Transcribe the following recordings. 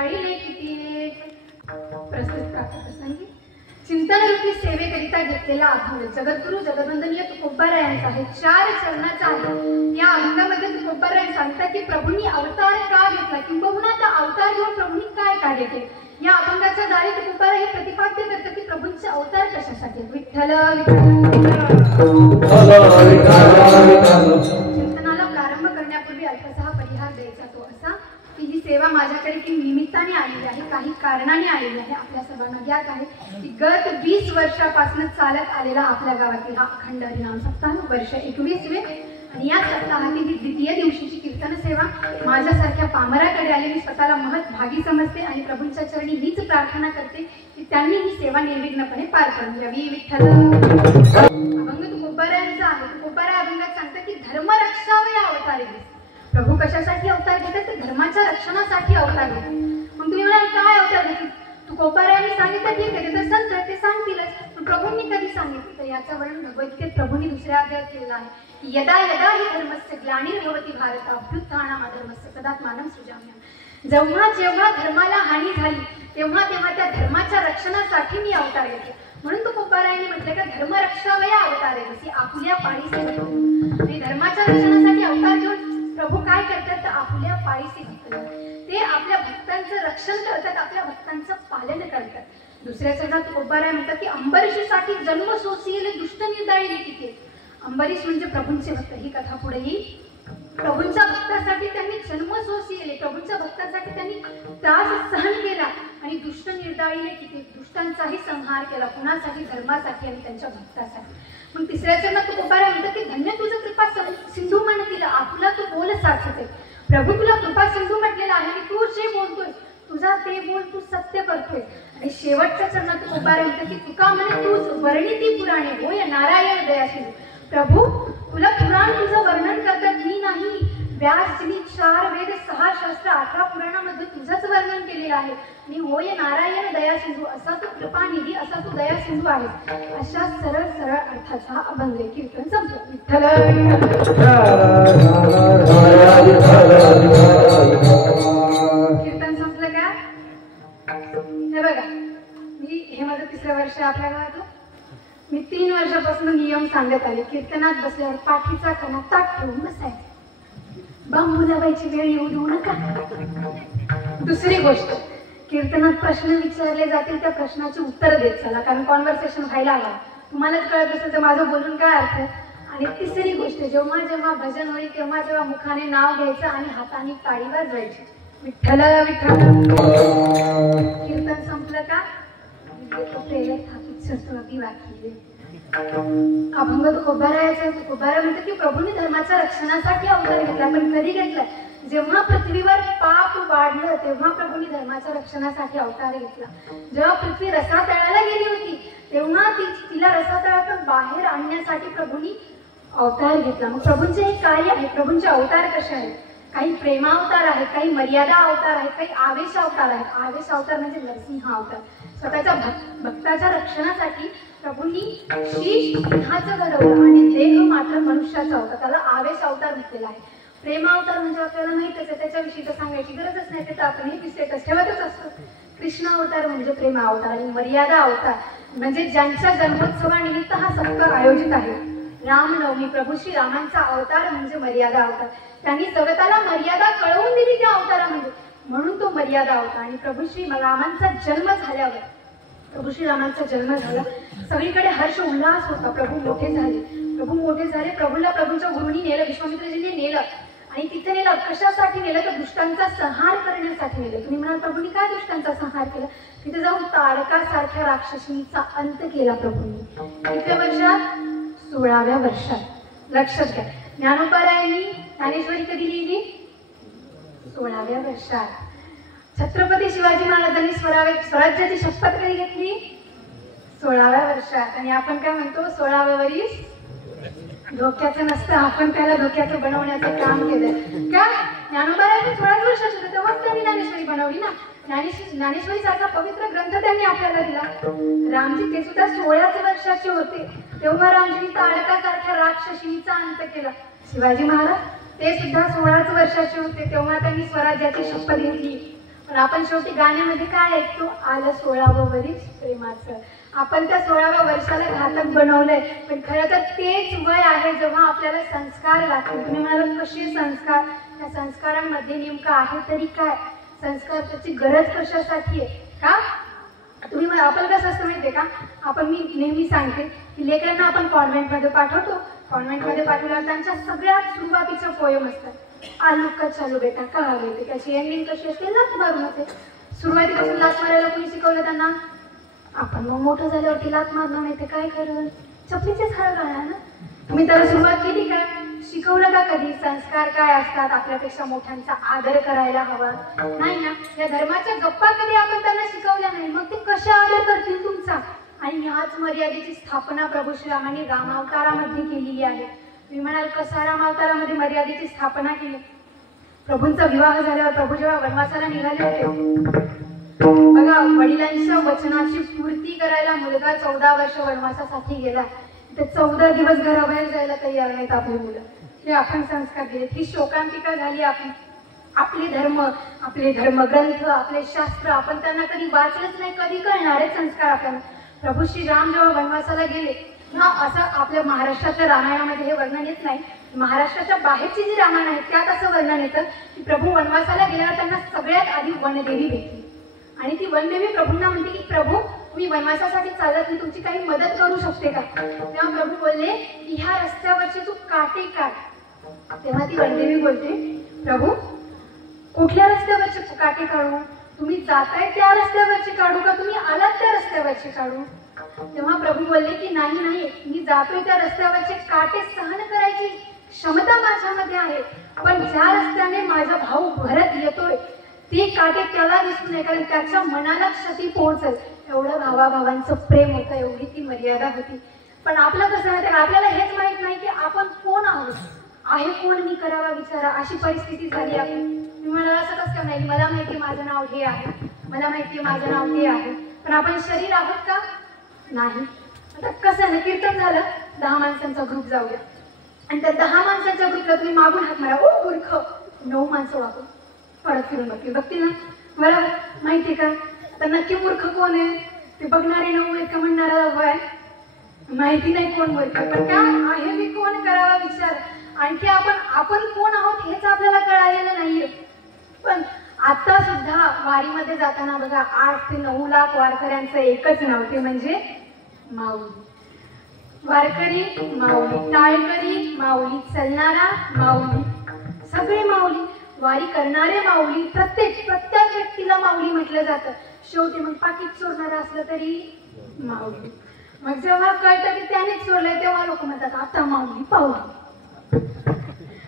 निर्धारिले किती प्रस्तुत प्रसंगी चिंतनरूपी सेवेकरिता घेतलेला अभंग जगद्गुरु जगदवंदनीय तुकोबारायांचा आहे. 4 चरणाचा आहे. या अभंगामध्ये तुकोबाराय सांगतात की प्रभूंनी अवतार का घेतला किंबहुना त्या अवतार घेऊन प्रभूंनी काय कार्य केले. या अभंगाच्या द्वारे तुकोबाराय हे प्रतिपाद्य करतात की प्रभूंचे अवतार कशासाठी. विठ्ठल चिंतनाला प्रारंभ करण्यापूर्वी अल्पसा परिहार द्यायचा तो असा की ही सेवा माझ्याकडे की निमित्ताने आलेली आहे, काही कारणाने आलेली आहे. आपल्या सर्वांना ज्ञात आहे की गत 20 वर्षापासून चालत आलेला आपल्या गावातील हा अखंड हरिनाम सप्ताह वर्ष 21वे आणि या सप्ताहातील ही द्वितीय दिवशीची कीर्तन सेवा माझ्यासारख्या पामराकडे आले. मी स्वतःला महत् भागी समजते आणि प्रभूंच्या चरणी हीच प्रार्थना करते की त्यांनी ही सेवा निर्विघ्नपणे पार करून द्यावी. विठ्ठल अभंग तुकोबारायांचा आहे. तुकोबाराय अभंगात सांगतात की धर्म रक्षावे अवतारी. प्रभू कशासाठी अवतार घेतात तर धर्माच्या रक्षणासाठी अवतार घेतात. मग तुम्ही म्हणाल काय अवतार घेतील. तुकोबारायांनी सांगितलं की कधी तर संत ते सांगतीलच, पण प्रभूंनी कधी सांगितलं तर याचं वर्णन भगवद्गीतेत प्रभूंनी दुसऱ्या अध्यायात केलेलं आहे. यदा यदा हि धर्मस्य ग्लानिर्भवति भारत अभ्युत्थानम् अधर्मस्य तदात्मानं सृजाम्यहम्. जेव्हा जेव्हा धर्माला हानी झाली तेव्हा तेव्हा त्या धर्माच्या रक्षणासाठी मी अवतार घेतले. म्हणून तुकोबारायांनी म्हटलं का धर्म रक्षावया अवतारे जशी आपल्या पाळीसी. आणि धर्माच्या रक्षणासाठी अवतार घेऊन प्रभू काय करतात तर आपल्या पाळीसी भक्त ते आपल्या भक्तांचं रक्षण करतात, आपल्या भक्तांचं पालन करतात. दुसऱ्या चरणात तुकोबाराय म्हणतात की अंबरीषीसाठी जन्म सोसील दुष्ट निर्दाळी किती. अंबरीश म्हणजे प्रभूंचे भक्त. ही कथा पुढे येईल. प्रभूंच्या भक्तासाठी त्यांनी जन्म सोसीले, प्रभूंच्या भक्तांसाठी त्यांनी त्रास सहन केला आणि दुष्ट निर्दाळीने किती दुष्टांचाही संहार केला. कुणासाठी धर्मासाठी आणि त्यांच्या भक्तासाठी. मग तिसऱ्या चरणात तुकोबाराय म्हणतात की धन्य तुझं कृपा सिंधू म्हणतील आपला तू बोल साचते. प्रभू तुला कृपा सिंधू म्हटलेला आहे की तू जे बोलतोय तुझा ते बोल तू सत्य करतोय. आणि शेवटच्या चरणात तुकोबाराय म्हणतात की तुका म्हणे तूच वर्णिती पुराणे होय नारायण दयासिंधू. प्रभू तुला पुराण तुझं वर्णन करतात मी नाही. व्यासजींनी 4 वेद 6 शास्त्र 18 पुराणामध्ये तुझंच वर्णन केलेलं आहे. आणि होय नारायण दयासिंधू असा तू कृपानिधी असा तू दयासिंधू आहे. अशा सरळ सरळ अर्थाचा अभंग कीर्तन संपलं. विठ्ठल कीर्तन संपलं का. हे बघा मी हे माझं 3रं वर्ष आपल्या गावात. मी 3 वर्षापासून नियम सांगत आले. कीर्तनात बसल्यावर पाठीचा कणा ताट ठेवून बसायचा. बांबू लावायची वेळ येऊ देऊ नका. दुसरी गोष्ट कीर्तनात प्रश्न विचारले जातील त्या प्रश्नाची उत्तर देत चला, कारण कॉन्व्हर्सेशन व्हायला हवं. तुम्हालाच कळत असेल तर माझं बोलून काय अर्थ. आणि तिसरी गोष्ट जेव्हा जेव्हा भजन होईल तेव्हा तेव्हा मुखाने नाव घ्यायचं आणि हाताने टाळी वाजवायची. विठ्ठल विठ्ठल. कीर्तन संपलं का अभंग तुकोबारायाचा. तुकोबाराय म्हणतात की प्रभूंनी धर्माच्या रक्षणासाठी अवतार घेतला. पण कधी घेतला. जेव्हा पृथ्वीवर पाप वाढलं तेव्हा प्रभूंनी धर्माच्या रक्षणासाठी अवतार घेतला. जेव्हा पृथ्वी रसातळाला गेली होती तेव्हा तिला रसातळातून बाहेर आणण्यासाठी प्रभूंनी अवतार घेतला. मग प्रभूंचे हे कार्य आहे. प्रभूंचे अवतार कसे आहेत. काही प्रेमावतार आहेत, काही मर्यादा अवतार आहेत, काही आवेश अवतार आहेत. आवेश अवतार म्हणजे नरसिंह अवतार. स्वतःच्या भक्ताच्या रक्षणासाठी प्रभूंनी शीश सिंहाचं घडवलं आणि देह मात्र मनुष्याचा होता. त्याला आवेश अवतार म्हटलेला आहे. प्रेम अवतार म्हणजे आपल्याला माहितच आहे, त्याच्याविषयी तर सांगायची गरजच नाही. ते आपण हे स्टेटस ठेवतच असतो. कृष्ण अवतार म्हणजे प्रेम अवतार. आणि मर्यादा अवतार म्हणजे ज्यांच्या जन्मोत्सवानिमित्त हा सप्ताह आयोजित आहे. रामनवमी प्रभू श्री रामांचा अवतार म्हणजे मर्यादा अवतार. त्यांनी जगताला मर्यादा कळवून दिली त्या अवतारामध्ये, म्हणून तो मर्यादा अवतार. आणि प्रभू श्री रामांचा जन्म झाल्यावर प्रभू श्री रामांचा जन्म झाला सगळीकडे हर्ष उल्हास होता. प्रभू मोठे झाले. प्रभूला प्रभूंच्या गुरुनी नेलं, विश्वामित्रजींनी नेलं. आणि तिथे नेलं कशासाठी नेलं तर दुष्टांचा संहार करण्यासाठी नेलं. तुम्ही म्हणाल प्रभूंनी काय दुष्टांचा संहार केला. तिथे जाऊन ताडकासारख्या राक्षसींचा अंत केला प्रभूंनी. किती वर्षात 16व्या वर्षात. लक्षात घ्या. ज्ञानोबारायांनी ज्ञानेश्वरी कधी लिहिली 16व्या वर्षात. छत्रपती शिवाजी महाराजांनी स्वराज्याची शपथ कधी घेतली 16व्या वर्षात. आणि आपण काय म्हणतो 16व्या वरीस धोक्याचं नसतं. आपण त्याला धोक्याचं बनवण्याचं काम केलं का. ज्ञानोबारायांनी 16 वर्षाचे होते तेव्हाच त्यांनी ज्ञानेश्वरी बनवली ना. ज्ञानेश्वरी सारखा पवित्र ग्रंथ त्यांनी आपल्याला दिला. रामजी ते सुद्धा 16 वर्षाचे होते तेव्हा रामजींनी ताडकासारख्या राक्षसींचा अंत केला. शिवाजी महाराज ते सुद्धा 16 वर्षाचे होते तेव्हा त्यांनी स्वराज्याची शपथ घेतली. पण आपण शेवटी गाण्यामध्ये काय ऐकतो, आलं 16वं वर्ष प्रेमाचं. आपण त्या 16व्या वर्षाला घातक बनवलंय, पण खरं तर तेच वय आहे जेव्हा आपल्याला संस्कार लागतील. तुम्ही म्हणाल कसे संस्कार, त्या संस्कारांमध्ये नेमकं आहे तरी काय, संस्कार त्याची गरज कशासाठी आहे का. तुम्ही आपण कसं असतं माहितीये का, मी नेहमी सांगते की लेकरांना आपण कॉन्व्हेंटमध्ये पाठवतो, कॉन्व्हेंटमध्ये पाठवल्यावर त्यांच्या सगळ्यात सुरुवातीच्या पोयम असतात. आलू का चालू बेटा का हवे ते, त्याची एंडिंग कशी असते, लात मारून होते. सुरुवातीपासून लात मारायला कोणी शिकवलं त्यांना, आपण मग मोठं झाल्यावरती लात मारणं नाही ते काय करेल, चपलीचेच हाड घालणार ना. तुम्ही त्याला सुरुवात केली काय, शिकवलं का कधी संस्कार काय असतात, आपल्यापेक्षा मोठ्यांचा आदर करायला हवा नाही ना. या धर्माच्या गप्पा कधी आपण त्यांना शिकवल्या नाही, मग ते कशा आदर करतील तुमचा. आणि ह्याच मर्यादेची स्थापना प्रभू श्रीरामांनी रामावतारामध्ये केलेली आहे. तुम्ही म्हणाल कसा रामावतारामध्ये मर्यादेची स्थापना केली. प्रभूंचा विवाह झाल्यावर प्रभू जेव्हा वनवासाला निघाले होते बघा, वडिलांच्या वचनाची पूर्ती करायला मुलगा 14 वर्ष वनवासासाठी गेला, ते 14 दिवस घराबाहेर जायला तयार नाहीत आपली मुलं. हे आपण संस्कार दिले, ही शोकांतिका झाली आपली. आपले धर्मग्रंथ, आपले शास्त्र आपण त्यांना कधी वाचलंच नाही, कधी कळणारे संस्कार आपल्याला. प्रभू श्रीराम जेव्हा वनवासाला गेले ना, असं आपल्या महाराष्ट्राच्या रामायणामध्ये हे वर्णन येत नाही, महाराष्ट्राच्या बाहेरची जी रामायण आहे त्यात असं वर्णन येतं की प्रभू वनवासाला गेल्यावर त्यांना सगळ्यात आधी वनदेवी भेटली. आणि ती वनदेवी प्रभूंना म्हणते की प्रभू तुम्ही वनवासासाठी चालत, मी तुमची काही मदत करू शकते का. तेव्हा प्रभू बोलले की ह्या रस्त्यावरची तू काटे काढ. तेव्हा ती वनदेवी बोलते प्रभू कुठल्या रस्त्यावरचे काटे काढू, तुम्ही जाताय त्या रस्त्यावरची काढू का तुम्ही आलात त्या रस्त्यावरची काढू. तेव्हा प्रभू बोलले की नाही नाही, मी जातोय त्या रस्त्यावरचे काटे सहन करायची क्षमता माझ्यामध्ये आहे, पण ज्या रस्त्याने माझा भाऊ भरत येतोय ते काटे त्याला दिसू नये, कारण त्याच्या मनाला क्षती पोहोचेल. एवढं भावाभावांचं प्रेम होतं, एवढी ती मर्यादा होती. पण आपलं कसं माहिती, आपल्याला हेच माहित नाही की आपण कोण आहोत, आहे कोण मी करावा विचारा, अशी परिस्थिती झाली आपली. मी म्हणाला असं कसं नाही, मला माहिती माझं नाव हे आहे, मला माहिती माझं नाव ते आहे, पण आपण शरीर आहोत का नाही. आता कसं ना, कीर्तन झालं, 10 माणसांचा ग्रुप जाऊया, आणि त्या 10 माणसांच्या ग्रुपला तुम्ही मागून हात मारा, ओ मूर्ख, 9 माणसं वागून परत फिरून बघतील ना. मला माहिती का आता नक्की मूर्ख कोण आहे, ते बघणारे 9 आहेत का म्हणणारा आहे, माहिती नाही कोण मूर्ख, पण काय आहे मी कोण करावा विचार. आणखी आपण कोण आहोत हेच आपल्याला कळालेलं नाहीये. पण आता सुद्धा वारीमध्ये जाताना बघा 8 ते 9 लाख वारकऱ्यांचं एकच नाव, ते म्हणजे माऊली. वारकरी माऊली, टाळकरी माऊली, चलणारा माऊली, सगळे माऊली, वारी करणारे माऊली. प्रत्येक व्यक्तीला माऊली म्हटलं जातं. शेवटी मग पाकिट चोरणारा असलं तरी माऊली. मग जेव्हा कळतं की त्यानेच चोरलंय तेव्हा लोक म्हणतात आता माऊली पाऊली.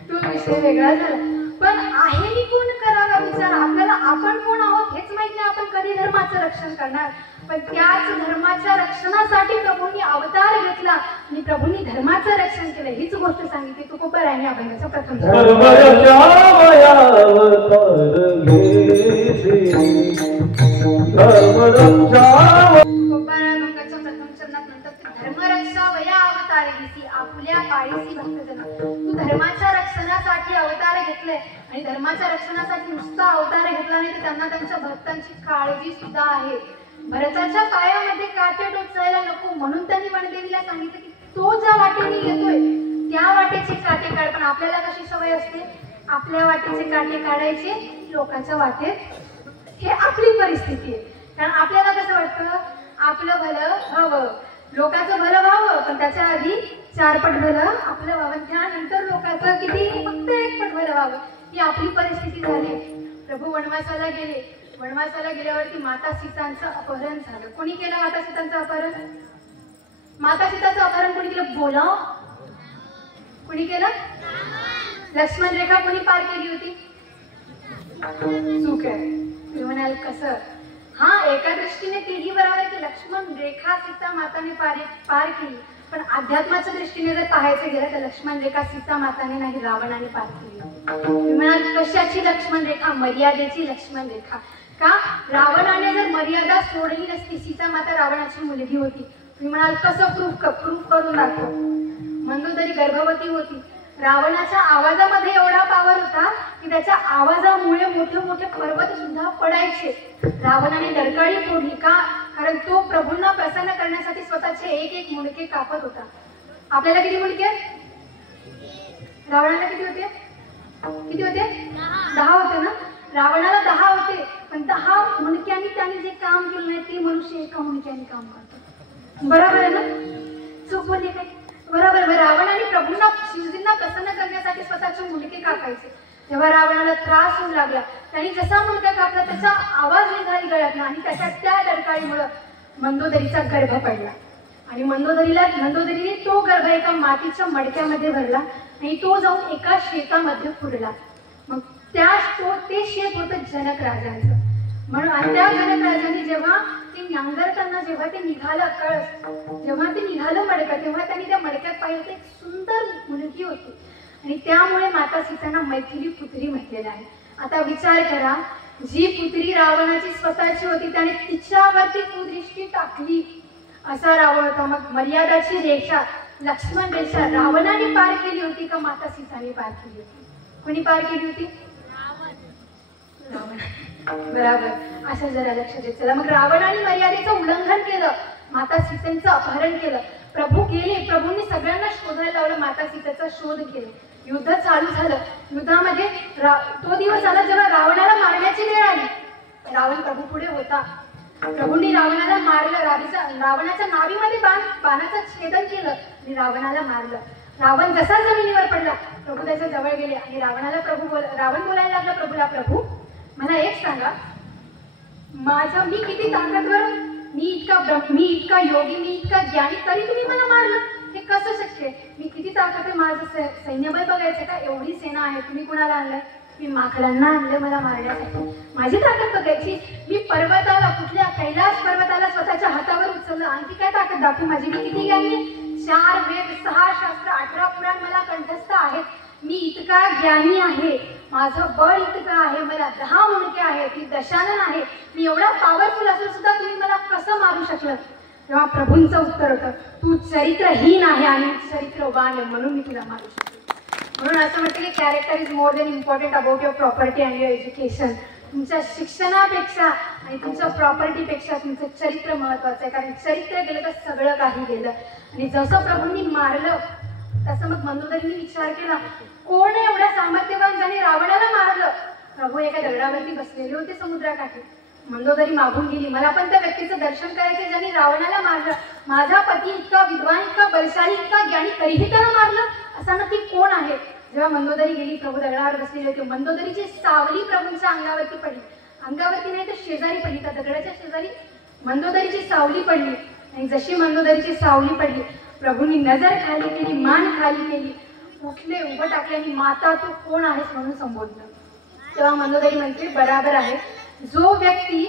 तो विषय वेगळा झाला. पण आहे मी कोण करावा विचार. आपल्याला आपण कोण आहोत हेच माहित नाही, आपण कधी धर्माचं रक्षण करणार. पण त्याच धर्माच्या रक्षणासाठी प्रभूंनी अवतार घेतला आणि प्रभूंनी धर्माचं रक्षण केलं. हीच गोष्ट सांगितली तुकोबारायांनी अभंगाच्या प्रथम धर्मरक्षा वया अवतार घेतली आपुल्या पाळीसी भक्तजन. तू धर्माच्या रक्षणासाठी अवतार घेतले आणि धर्माच्या रक्षणासाठी नुसता अवतार घेतला नाही तर त्यांना त्यांच्या भक्तांची काळजी सुद्धा आहे. भरताच्या पायामध्ये काटे टोचायला नको म्हणून त्यांनी वनदेवीला सांगितलं की तो ज्या वाटेने येतोय त्या वाटेचे काटे काढ. पण आपल्याला कशी सवय असते, आपल्या वाटेचे काटे काढायचे, लोकांच्या वाटेत. हे आपली परिस्थिती आहे. कारण आपल्याला कसं वाटतं आपलं भलं व्हावं, लोकांचं भलं व्हावं, पण त्याच्या आधी 4 पट भलं आपलं व्हावं, त्यानंतर लोकांचं किती फक्त 1 पट भलं व्हावं. ही आपली परिस्थिती झाली. प्रभू वनवासाला गेले. वनवासाला गेल्यावरती माता सीतांचं अपहरण झालं. कोणी केलं माता सीतांचं अपहरण? माता सीतांचं अपहरण कोणी केलं बोला? कोणी केलं? लक्ष्मण रेखा कोणी पार केली होती? चूक आहे. तुम्ही म्हणाल कसं? हा, एका दृष्टीने तेही बरोबर की लक्ष्मण रेखा सीता माताने पार केली, पण अध्यात्माच्या दृष्टीने जर पाहायचं गेलं तर लक्ष्मण रेखा सीता माताने नाही रावणाने पार केली. तुम्ही म्हणाल कशाची लक्ष्मण रेखा? मर्यादेची लक्ष्मण रेखा. का? रावणाने जर मर्यादा सोडली नसती, सीता माता रावणाची मुलगी होती. तुम्ही म्हणाल कसं प्रूफ करून दाखव. मंदोदरी गर्भवती होती. रावणाच्या आवाजामध्ये एवढा पावर होता की त्याच्या आवाजामुळे मोठे मोठे पर्वत सुद्धा पडायचे. रावणाने डरकाळी फोडली का? कारण तो प्रभूंना प्रसन्न करण्यासाठी स्वतःचे एक एक मुंडके कापत होता. आपल्याला किती मुंडके? रावणाला किती होते? 10 होते ना. रावणाला 10 होते, पण 10 मुंडक्यांनी त्यांनी जे काम केलं नाही ते मनुष्य एका मुंडक्याने काम करतो. बरोबर आहे ना? चूक बोलली काय? बरोबर. रावणाने प्रभूंना शिवजींना प्रसन्न करण्यासाठी स्वतःचे मुंडके कापायचे. तेव्हा रावणाला त्रास होऊ लागला. त्यांनी जसा मुंडका कापला त्याचा आवाज निघाली गळ्यातला आणि त्याच्या त्या डरकाळीमुळे मंदोदरीचा गर्भ पडला. आणि मंदोदरीने तो गर्भ एका मातीच्या मडक्यामध्ये भरला आणि तो जाऊन एका शेतामध्ये फुटला. मग ते शेत होतं जनक राजांचं. म्हणून आणि त्या जनक राजांनी जेव्हा ते नांगरताना जेव्हा ते निघालं कळस, जेव्हा ते निघालं मडकं, तेव्हा त्यांनी त्या मडक्यात पाहिलं तर एक सुंदर मुलगी होती आणि त्यामुळे माता सीतांना मैथिली पुत्री म्हटलेलं आहे. आता विचार करा, जी पुत्री रावणाची स्वतःची होती त्याने तिच्यावरती कुदृष्टी टाकली असा रावण होता. मग मर्यादाची रेषा, लक्ष्मण रेषा रावणाने पार केली होती का माता सीताने पार केली होती? कोणी पार केली होती? रावण. बराबर. असं जरा लक्षात येत. चला, मग रावणाने मर्यादेचं उल्लंघन केलं, माता सीतेचं अपहरण केलं. प्रभू गेले, प्रभूंनी सगळ्यांना शोधायला लावलं, माता सीतेचा शोध केला. युद्ध चालू झालं. युद्धामध्ये तो दिवस आला जेव्हा रावणाला मारण्याची वेळ आली. रावण प्रभू पुढे होता. प्रभूंनी रावणाला मारलं. रावणाच्या नाभीमध्ये बाणाचं छेदन केलं आणि रावणाला मारलं. रावण जसा जमिनीवर पडला, प्रभू त्याच्या जवळ गेले आणि रावण बोलायला लागला प्रभूला, प्रभू मला एक सांगा, मी किती ताकदवर, मी इतका योगी, मी इतका ज्ञानी, तरी तुम्ही मला मारलं, हे कसं शक्य आहे? मी किती ताकद आहे, माझं सैन्यबळ बघायचं का? एवढी सेना आहे, तुम्ही कुणाला आणलंय? मी माकडांना आणलं मला मारण्यासाठी. माझी ताकद बघायची. मी पर्वताला, कुठल्या कैलास पर्वताला स्वतःच्या हातावर उचललं. आणखी काय ताकद दाखवू माझी? मी किती ज्ञानी? 4 वेद, 6 शास्त्र, 18 पुराण मला कंठस्थ आहेत. मी इतका ज्ञानी आहे, माझं बळ इतकं आहे, मला 10 मुंडके आहेत, ती दशानन आहे, मी एवढा पॉवरफुल असून सुद्धा तुम्ही मला कसं मारू शकलं? तेव्हा प्रभूंचं उत्तर होतं, तू चरित्रहीन आहे आणि चरित्रवान आहे म्हणून मी तुला मारू शकते. म्हणून असं म्हटलं की character is more than important about your property and your education. तुमच्या शिक्षणापेक्षा आणि तुमच्या प्रॉपर्टीपेक्षा तुमचं चरित्र महत्वाचं आहे, कारण चरित्र गेलं तर सगळं काही गेलं. आणि जसं प्रभूंनी मारलं तसं मग मंदोदरीने विचार केला, कोण एवढ्या सामर्थ्यवान ज्याने रावणाला मारलं? प्रभू एका दगडावरती बसलेले होते समुद्राकाठी. मंदोदरी मागून गेली, मला पण त्या व्यक्तीचं दर्शन करायचं ज्याने रावणाला मारलं. माझा पती इतका विद्वान, इतका बलशाली, इतका ज्ञानी, तरीही त्याला मारलं, असा नक्की कोण आहे? जेव्हा मंदोदरी गेली, प्रभू दगडावर बसलेले होते. मंदोदरीची सावली प्रभूंच्या अंगावरती पडली. अंगावरती नाही तर शेजारी पडली, त्या दगडाच्या शेजारी मंदोदरीची सावली पडली. आणि जशी मंदोदरीची सावली पडली, प्रभूंनी नजर खाली केली, मान खाली केली, उठले, उभं टाकले आणि माता तू कोण आहेस म्हणून संबोधलं. तेव्हा मंदोदरी म्हणते, बराबर आहे, जो व्यक्ती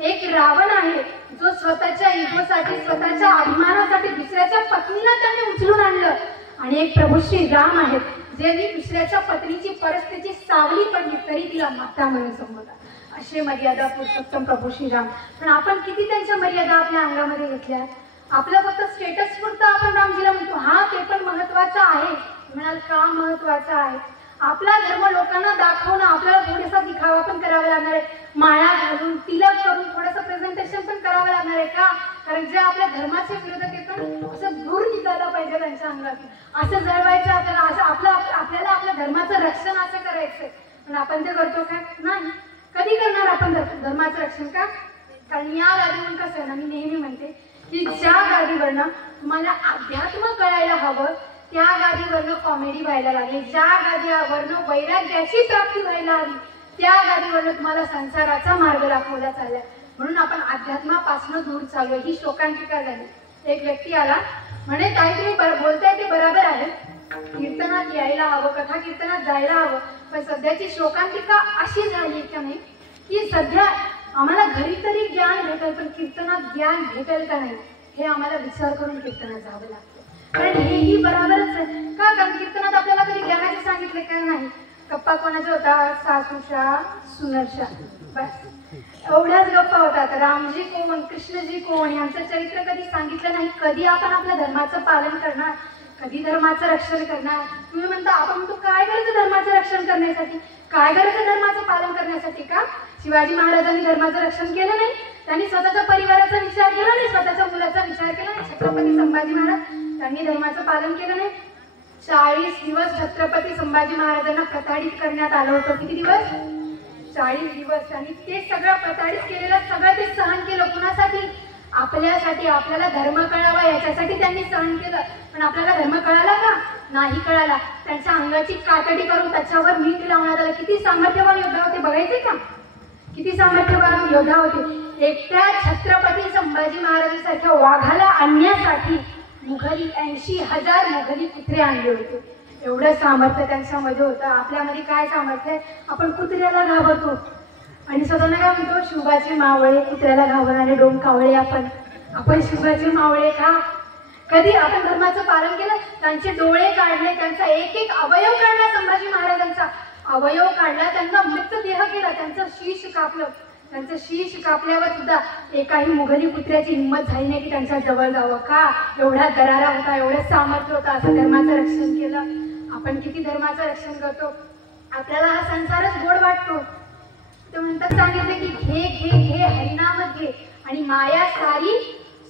एक रावण आहे, जो स्वतःच्या इगोसाठी, स्वतःच्या अभिमानासाठी दुसऱ्याच्या पत्नीला त्याने उचलून आणलं, आणि एक प्रभू श्री राम आहेत, जे दुसऱ्याच्या पत्नीची परस्त्रीची सावली पडली तरी तिला माता म्हणून संबोधतात. असे मर्यादा पुरुषोत्तम प्रभू श्रीराम. पण आपण किती त्यांच्या मर्यादा आपल्या अंगामध्ये घेतल्या? आपलं फक्त स्टेटस पुरतं आपण रामजीला म्हणतो, हा ते पण महत्वाचं आहे. म्हणाल का महत्वाचं आहे? आपला धर्म लोकांना दाखवणं, आपल्याला थोडासा दिखावा पण करावा लागणार आहे, माळा घालून, तिलक करून थोडंसं प्रेझेंटेशन पण करावं लागणार आहे का? कारण जे आपल्या धर्माचे विरोधक येतात असं दूर निघायला पाहिजे त्यांच्या अंगातून, असं जळवायचं आपल्याला, असं आपल्याला आपल्या धर्माचं रक्षण असं करायचंय. पण आपण ते करतो का? नाही. कधी करणार आपण धर्माचं रक्षण का? कारण या गादीवरून कसं आहे ना, मी नेहमी म्हणते की ज्या गादीवरनं तुम्हाला अध्यात्म कळायला हवं त्या गादीवरनं कॉमेडी व्हायला लागली, ज्या गादीवरनं वैराग्याची प्राप्ती व्हायला हवी त्या गादीवरनं तुम्हाला संसाराचा मार्ग दाखवला चाललाय. म्हणून आपण अध्यात्मापासून दूर चाललोय. ही शोकांतिका झाली. एक व्यक्ती आला, म्हणे ताई तुम्ही बोलताय ते बरोबर आहे, कीर्तनात यायला हवं, कथा कीर्तनात जायला हवं, पण सध्याची शोकांतिका अशी झाली का नाही की सध्या आम्हाला घरी तरी ज्ञान भेटेल पण कीर्तनात ज्ञान भेटेल का नाही हे आम्हाला विचार करून कीर्तनात जावं लागतं. कारण हेही बरोबरच आहे का? कारण कीर्तनात आपल्याला कधी ज्ञानाचे सांगितले का नाही? गप्पा कोणाच्या होता? सासूशा, सुनरशा, बस एवढ्याच गप्पा होतात. रामजी कोण, कृष्णजी कोण यांचं चरित्र कधी सांगितलं नाही. कधी आपण आपल्या धर्माचं पालन करणार? कधी धर्माचं रक्षण करणार? तुम्ही म्हणता, आपण म्हणतो काय करायचं धर्माचं रक्षण करण्यासाठी, काय करायचं धर्माचं पालन करण्यासाठी? का शिवाजी महाराजांनी धर्माचं रक्षण केलं नाही? त्यांनी स्वतःच्या परिवाराचा विचार केला नाही, स्वतःच्या मुलाचा विचार केला नाही? छत्रपती संभाजी महाराज त्यांनी धर्माचं पालन केलं नाही? 40 दिवस छत्रपती संभाजी महाराजांना प्रताडित करण्यात आलं होतं. किती दिवस? 40 दिवस. आणि ते सगळं प्रताडित केलेलं सगळं ते सहन केलं. कुणासाठी? आपल्यासाठी. आपल्याला धर्म कळावा याच्यासाठी त्यांनी सहन केलं. पण आपल्याला धर्म कळाला का? नाही कळाला. त्यांच्या अंगाची कातडी करून त्याच्यावर मीठ लावण्यात आलं. किती सामर्थ्यवान योद्धा होते बघायचे का? किती सामर्थ्यवान योद्धा होते. एकट्या छत्रपती संभाजी महाराजांसारख्या वाघाला आणण्यासाठी मुघली 80,000 मुघली कुत्रे आणले होते. एवढं सामर्थ्य त्यांच्यामध्ये होतं. आपल्यामध्ये काय सामर्थ्य आहे? आपण कुत्र्याला घाबरतो आणि स्वतःला काय म्हणतो? शुभाचे मावळे. कुत्र्याला घाबरणारे डोम कावळे आपण शुभाचे मावळे का? कधी आपण धर्माचं पालन केलं? त्यांचे डोळे काढले, त्यांचा एक एक अवयव काढला. संभाजी महाराजांचा अवयव काढला, त्यांना मृतदेह केला, त्यांचं शीश कापलं. त्यांचं शीश कापल्यावर सुद्धा एकाही मुघली कुत्र्याची हिंमत झाली नाही की त्यांच्या जवळ जावं. का? एवढा दरारा होता, एवढं सामर्थ्य होतं. असं धर्माचं रक्षण केलं. आपण किती धर्माचं रक्षण करतो? आपल्याला हा संसारच गोड वाटतो. ते म्हणतात, सांगितलं की घे घे घे हरिनाम घे आणि माया सारी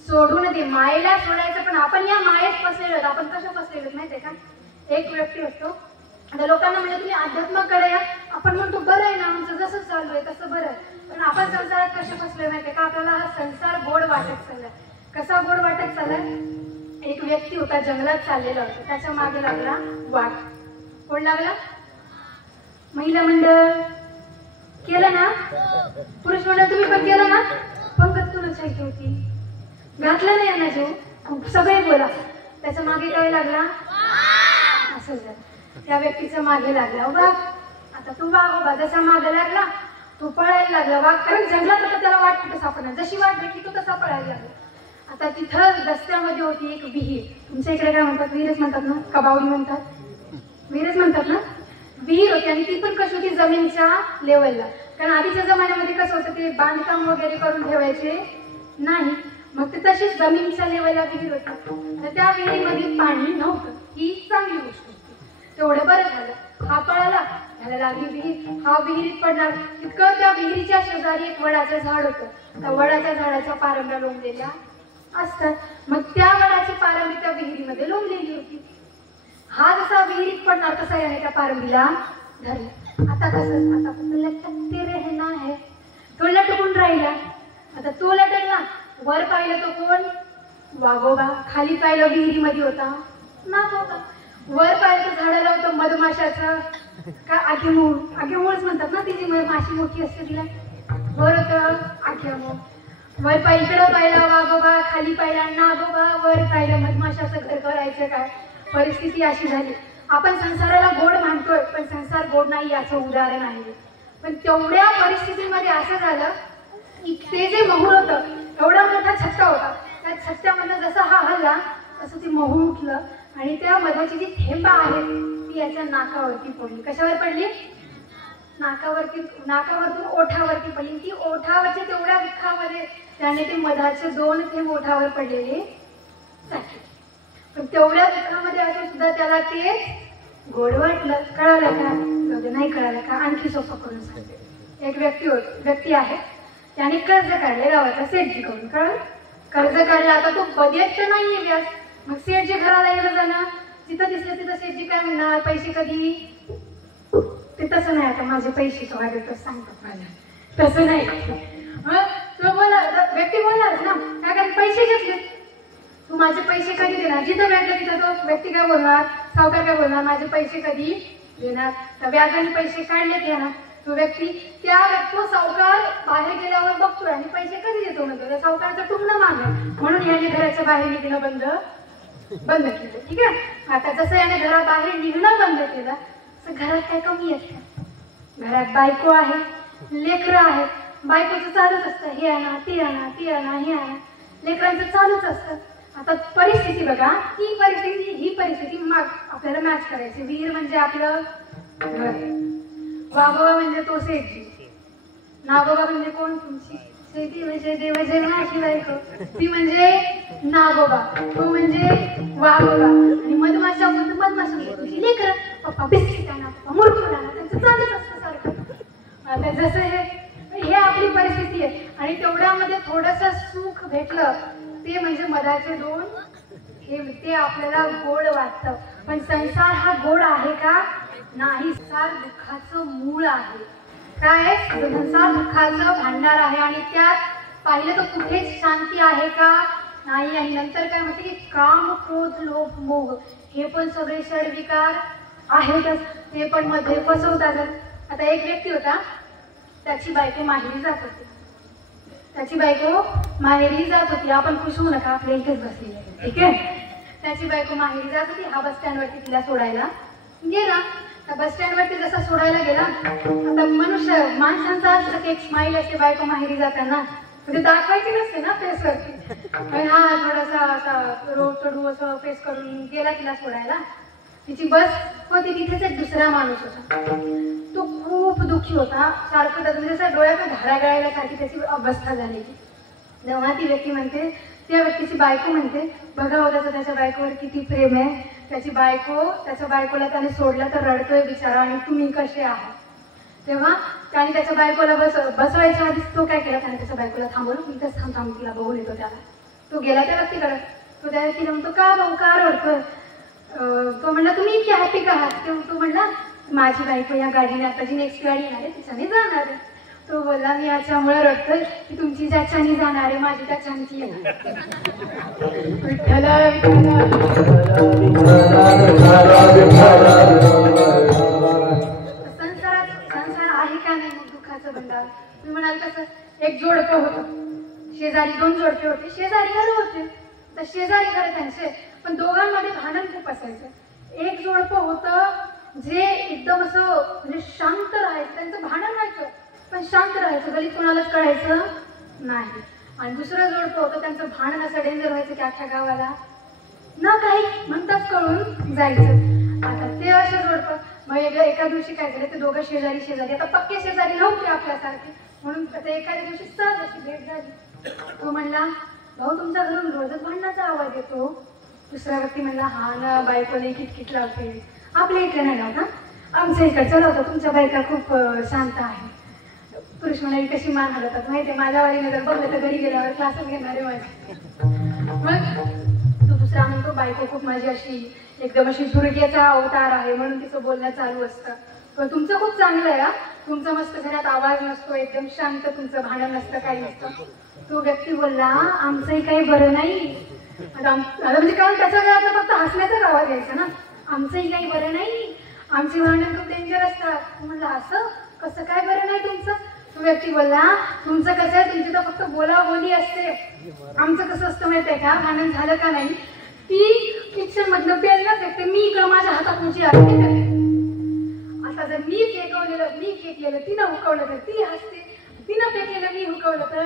सोडून दे. मायेला सोडायचं, पण आपण या मायेत फसलेलो. आपण कशा फसलेलो माहितीये का? एक व्यक्ती असतो, आता लोकांना म्हणजे तुम्ही अध्यात्माकडे या, आपण म्हणतो बरं आहे ना, आमचं जसं चालू आहे तसं बरं आहे. पण आपण संसारात कसे फसलोय माहितीये का? आपल्याला हा संसार गोड वाटत चाललाय. कसा गोड वाटत चाललाय? एक व्यक्ती होता, जंगलात चाललेला होता, त्याच्या मागे लागला वाघ. कोण लागला? महिला मंडळ केलं ना? पुरुष मंडळ तुम्ही पण केलं ना? पंगत तुलाची होती, घातलं नाही ना जीव, सगळे बोला. त्याच्या मागे काय लागला? असं झालं. त्या व्यक्तीच्या मागे लागला वाघ. आता तो वाघ उभा, जसा मागे लागला तो पळायला लागला वाघ, कारण जंगलात होता, त्याला वाट कुठे सापडणार. जशी वाट भेटली तो तसा पळायला लागला. आता तिथं रस्त्यामध्ये होती एक विहीर. तुमच्या इकडे काय म्हणतात? विहीरच म्हणतात ना? कबावडी म्हणतात? विहीरच म्हणतात ना? विहीर होती आणि ती पण कशी होती? जमिनीच्या लेवलला. कारण आधीच्या जमान्यामध्ये कसं होतं, ते बांधकाम वगैरे करून ठेवायचे नाही, मग ते तशीच जमिनीच्या लेवलला विहीर होती. तर त्या विहिरीमध्ये पाणी नव्हतं. ही चांगली गोष्ट होती, तेवढं बरं झालं. हा पळाला, त्याला लागली विहीर, हा विहिरीत पडणार. तितकं त्या विहिरीच्या शेजारी एक वडाचं झाड होतं. त्या वडाच्या झाडाच्या पारंब्या लोंबलेल्या असतात. मग त्या वडाची पारंबी त्या विहिरीमध्ये लोंबलेली होती. हा जसा विहिरीत पडणार तसा याने त्या पारंबीला धरला. आता कसं? आता लटकते रहना है, तो लटकून राहिला. आता तो लटकला, वर पाहिलं तो कोण? वाघोबा. खाली पाहिलं विहिरीमध्ये होता नागोबा. वर पाहिलं तर झाडाला होतं मधमाशाचं का आगेमूळ. आगेमूळच म्हणतात ना, ती जी माशी मोठी असते तिला. वर होतं आगेमूळ. वर इकडं पाहिलं वाघोबा, खाली पाहिला नागोबा, वर पाहिलं मधमाशाचं घर. करायचं काय? परिस्थिती अशी झाली. आपण संसाराला गोड मानतोय, पण संसार गोड नाही याचं उदाहरण आहे. पण तेवढ्या परिस्थितीमध्ये असं झालं की ते जे महूर होतं, एवढा मोठा छत्ता होता, त्या छत्त्यामध्ये जसा हा हल्ला तसं ते महूर उठलं आणि त्या मधाची जी थेंब आहे ती याच्या नाकावरती पडली. कशावर पडली? नाकावरती. नाकावरतून ओठावरती पडली. ती ओठावरच्या तेवढ्या विखामध्ये त्याने ते मधाचे 2 थेंब ओठावर पडलेले टाकले. पण तेवढ्या विखामध्ये असून सुद्धा त्याला ते गोड वाटलं. कळालं का? नाही कळालं का? आणखी सोपं करून सांगते. एक व्यक्ती आहे, त्याने कर्ज काढले गावाचा सेठजीकडून. कळलं? कर्ज काढलं. आता तो बजेट तर नाहीये व्याज. मग सेठजी घराला येणं जाणं, जिथं दिसलं तिथं सेठजी काय म्हणणार? पैसे कधी? ते तसं नाही. आता माझे पैसे केव्हा देतोस सांगतात मला, तसं नाही. तो व्यक्ती बोलणार ना, काय कारण पैसे घेतले, तू माझे पैसे कधी देणार? जिथं भेटलं तिथं तो व्यक्ती काय बोलणार? सावकार काय बोलणार? माझे पैसे कधी देणार? तर व्याजाने पैसे काढले ना तो व्यक्ती. तो सावकार बाहेर गेल्यावर बघतोय आणि पैसे कधी देतो म्हणतो. त्या सावकारचं टुमणं मागणं, म्हणून याने घराच्या बाहेर निघणं बंद केलं. ठीक आहे. आता जसं याने घराबाहेर निघणं बंद केलं, तसं घरात काय कमी असतं? घरात बायको आहे, लेकरं आहेत. बायकोचं चालूच असतं, हे आणा ती आणा, ती आणा हे आणा, लेकरांचं चालूच असतं. आता परिस्थिती बघा, ही परिस्थिती आपल्याला मॅच करायची. विहीर म्हणजे आपलं घर, वाघोबा म्हणजे तो सेठजी, नागोबा म्हणजे कोण? तुमची शेती. म्हणजे देव जन्माची बायको, ती म्हणजे नागोबा, तो म्हणजे वाघोबा. आणि नसून तुझी लेकरं, पप्पा बिस्किट आणा, पप्पा मुरकुट आणा, त्यांचं चालूच असतं सारखं. आता जसं हे आपली परिस्थिती आहे. आणि तेवढ्यामध्ये थोडंसं सुख भेटलं ते म्हणजे मधाचे दोन, ते आपल्याला गोड वाटतं. पण संसार हा गोड आहे का? नाही. संसार दुःखाचं मूळ आहे. काय? संसार दुःखाचं भांडार आहे. आणि त्यात पाहिलं तर कुठेच शांती आहे का? नाही. आणि नंतर काय म्हणते की काम, क्रोध, लोभ, मोह हे पण सगळे षडविकार आहेतच. ते पण मध्ये फसवतात. आता एक व्यक्ती होता, त्याची बायको माहेरी जात होती. आपण खुश होऊ नका, आपल्या इथेच बसलेली आहे, ठीक आहे. त्याची बायको माहेरी जात होती. हा बस स्टँडवरती तिला सोडायला गेला. बस स्टँडवरती जसा सोडायला गेला, आता माणसांचा असं की एक स्माईल असते बायको माहेरी जाताना, म्हणजे दाखवायची नसते ना फेसवरती. हा थोडासा असा रोड चढू असं फेस करून गेला तिला सोडायला. तिची बस होती, तिथेच एक दुसरा माणूस होता. तो खूप दुःखी होता. सारखं म्हणजे डोळ्यात धारा गळायला सारखी त्याची अवस्था झालेली. तेव्हा ती व्यक्ती म्हणते, त्या व्यक्तीची बायको म्हणते, बघा हो त्याच्या बायकोवर किती प्रेम आहे. त्याच्या बायकोला त्याने सोडलं तर रडतोय बिचारा, आणि तुम्ही कसे आहात. तेव्हा त्याने त्याच्या बायकोला बसवायच्या आधीच तो काय केला, त्याने त्याच्या बायकोला थांबवलं. मी तर थांब तिला बघून येतो. त्याला तो गेला त्या व्यक्तीकडे. तो त्या व्यक्तीला म्हणतो, का भाऊ का रडतोय. तो म्हणला, तुम्ही इतकी हॅपी का आहात. तो म्हणला, माझी बायको या गाडीने, आता जी नेक्स्ट गाडी येणार आहे तिच्याने जाणार आहे. तो बोलला, मी याच्यामुळे रडतोय की तुमची ज्याच्याने जाणार आहे, माझी त्याच्याची येणार. संसार आहे का नाही मग दुःखाचं भंडार. तुम्ही म्हणाल कसं. एक जोडपं होतं, शेजारी दोन जोडपे होते, शेजारी घर होते. तर शेजारी घर त्यांचे, पण दोघांमध्ये भांडण खूप असायचं. एक जोडपं होतं जे एकदम असं म्हणजे शांत राहायचं, त्यांचं भांडण व्हायचं पण शांत राहायचं, गलीत कोणालाच कळायचं नाही. आणि दुसरं जोडपं होतं, त्यांचं भांडण असं डेंजर व्हायचं की अख्ख्या गावाला ना काही म्हणताच कळून जायचं. आता ते असं जोडपं. मग एका दिवशी काय झालं, ते दोघं शेजारी, आता पक्के शेजारी नव्हते आपल्यासारखे, म्हणून आता एखाद्या दिवशी सहज अशी भेट झाली. तो म्हणला, भाऊ तुमच्या घरून रोजच भांडणाचा आवाज येतो. दुसरा व्यक्ती म्हणला, हा ना, बायकोने किटकिट लावते. आपल्या इकडे नाही लावता, आमच्या इकडचं लावतं. तुमच्या बायका खूप शांत आहे. पुरुष मंडळी कशी मान हलवतात माहितीये. माझ्या वारीने जर बघलं तर घरी गेल्यावर क्लासच घेणारे माझे. मग तो दुसरा म्हणतो, बायको खूप माझी अशी एकदम अशी दुर्गेचा अवतार आहे, म्हणून तिचं बोलणं चालू असतं. पण तुमचं खूप चांगलं आहे. तुमचं मस्त घरात आवाज नसतो, एकदम शांत, तुमचं भांडण नसतं, काही नसतं. तो व्यक्ती बोलला, आमचंही काही बरं नाही. म्हणजे कारण त्याच्या घरातला फक्त हसण्याचाच आवाज यायचा ना. आमचंही काही बरं नाही, आमची भांडण खूप डेंजर असतात. म्हणलं, असं कसं काय बरं नाही तुमचं. तो व्यक्ती बोलला, तुमचं कसं आहे, तुमची तर फक्त बोलाबोली असते. आमचं कसं असतं माहिती आहे का, भांडण झालं का नाही, ती किचन मधलं बेल न फेकते, मी इकडं माझ्या हातात तुमची आरती करते. आता जर मी फेकलेलं तिनं हुकवलं तर ती हसते, तिनं फेकलेलं मी हुकवलं तर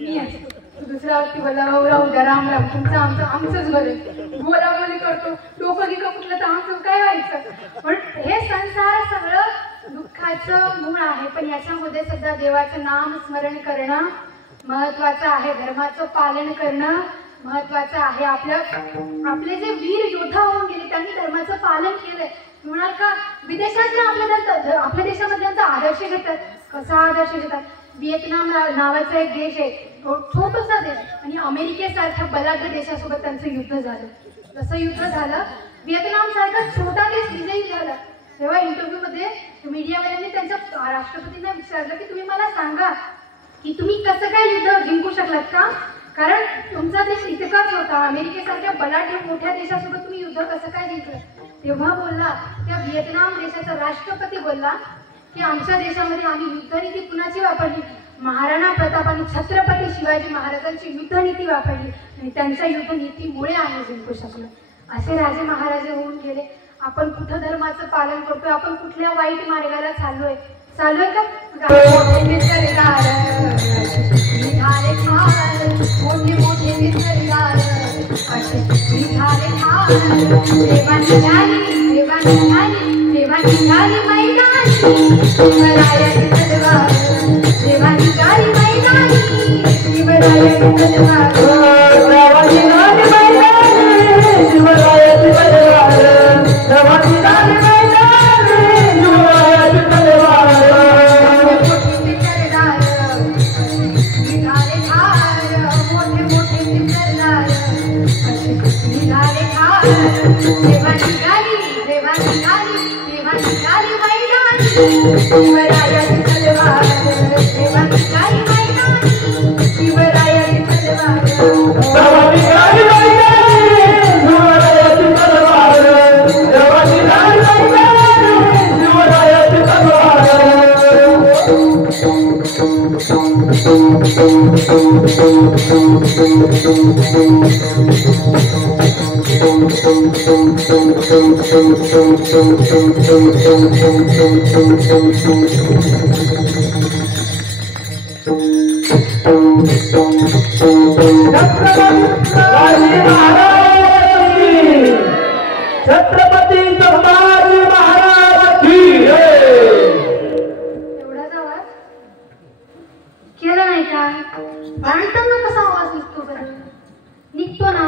मी हसते. दुसऱ्या व्यक्ती बोलला, राहू द्या, राम राम, तुमचं आमचंच बरं, बोलाबोली करतो, डोकं गिकं कुठलं तर आमचं काय व्हायचं. म्हणून हे संसार सगळं दुःखाचं मूळ आहे. पण याच्यामध्ये सुद्धा देवाचं नाम स्मरण करणं महत्वाचं आहे, धर्माचं पालन करणं महत्वाचं आहे. आपले जे वीर योद्धा होऊन गेले त्यांनी धर्माचं पालन केलंय. म्हणाल का विदेशातल्या आपल्या देशामधल्यांचा आदर्श घेतात. कसा आदर्श घेतात. व्हिएतनाम नावाचा एक देश आहे, छोटासा देश, आणि अमेरिकेसारख्या बलाढ्य देशासोबत त्यांचं युद्ध झालं. जसं युद्ध झालं, व्हिएतनाम सारखा छोटा देश विजयी झाला. तेव्हा इंटरव्ह्यू मध्ये मीडियावाल्यांनी त्यांच्या राष्ट्रपतींना विचारलं की तुम्ही मला सांगा की तुम्ही कसं काय युद्ध जिंकू शकलात का, कारण तुमचा देश इतकाच होता, अमेरिकेसारख्या बलाढ्य मोठ्या देशासोबत तुम्ही युद्ध कसं काय जिंकलं. तेव्हा बोलला, त्या व्हिएतनाम देशाचा राष्ट्रपती बोलला की आमच्या देशामध्ये आम्ही युद्धनीती कुणाची वापरली, महाराणा प्रताप आणि छत्रपती शिवाजी महाराजांची युद्धनीती वापरली, आणि त्यांच्या युद्धनीतीमुळे आम्ही जिंकू शकलो. असे राजे महाराजे होऊन गेले. आपण कुठं धर्माचं पालन करतोय, आपण कुठल्या वाईट मार्गाला चाललोय का. मोठे मोठे निसर्गार शिवराय निघाले खाल जेव्हा निघाली मैदानी शिवरायाची तलवार जेव्हा निघाली मैदानी शिवरायाची तलवार छत्रपती संभाजी महाराज की एवढाच आवाज केला नाही का? भांडताना कसा आवाज निघतो बरं? निघतो ना.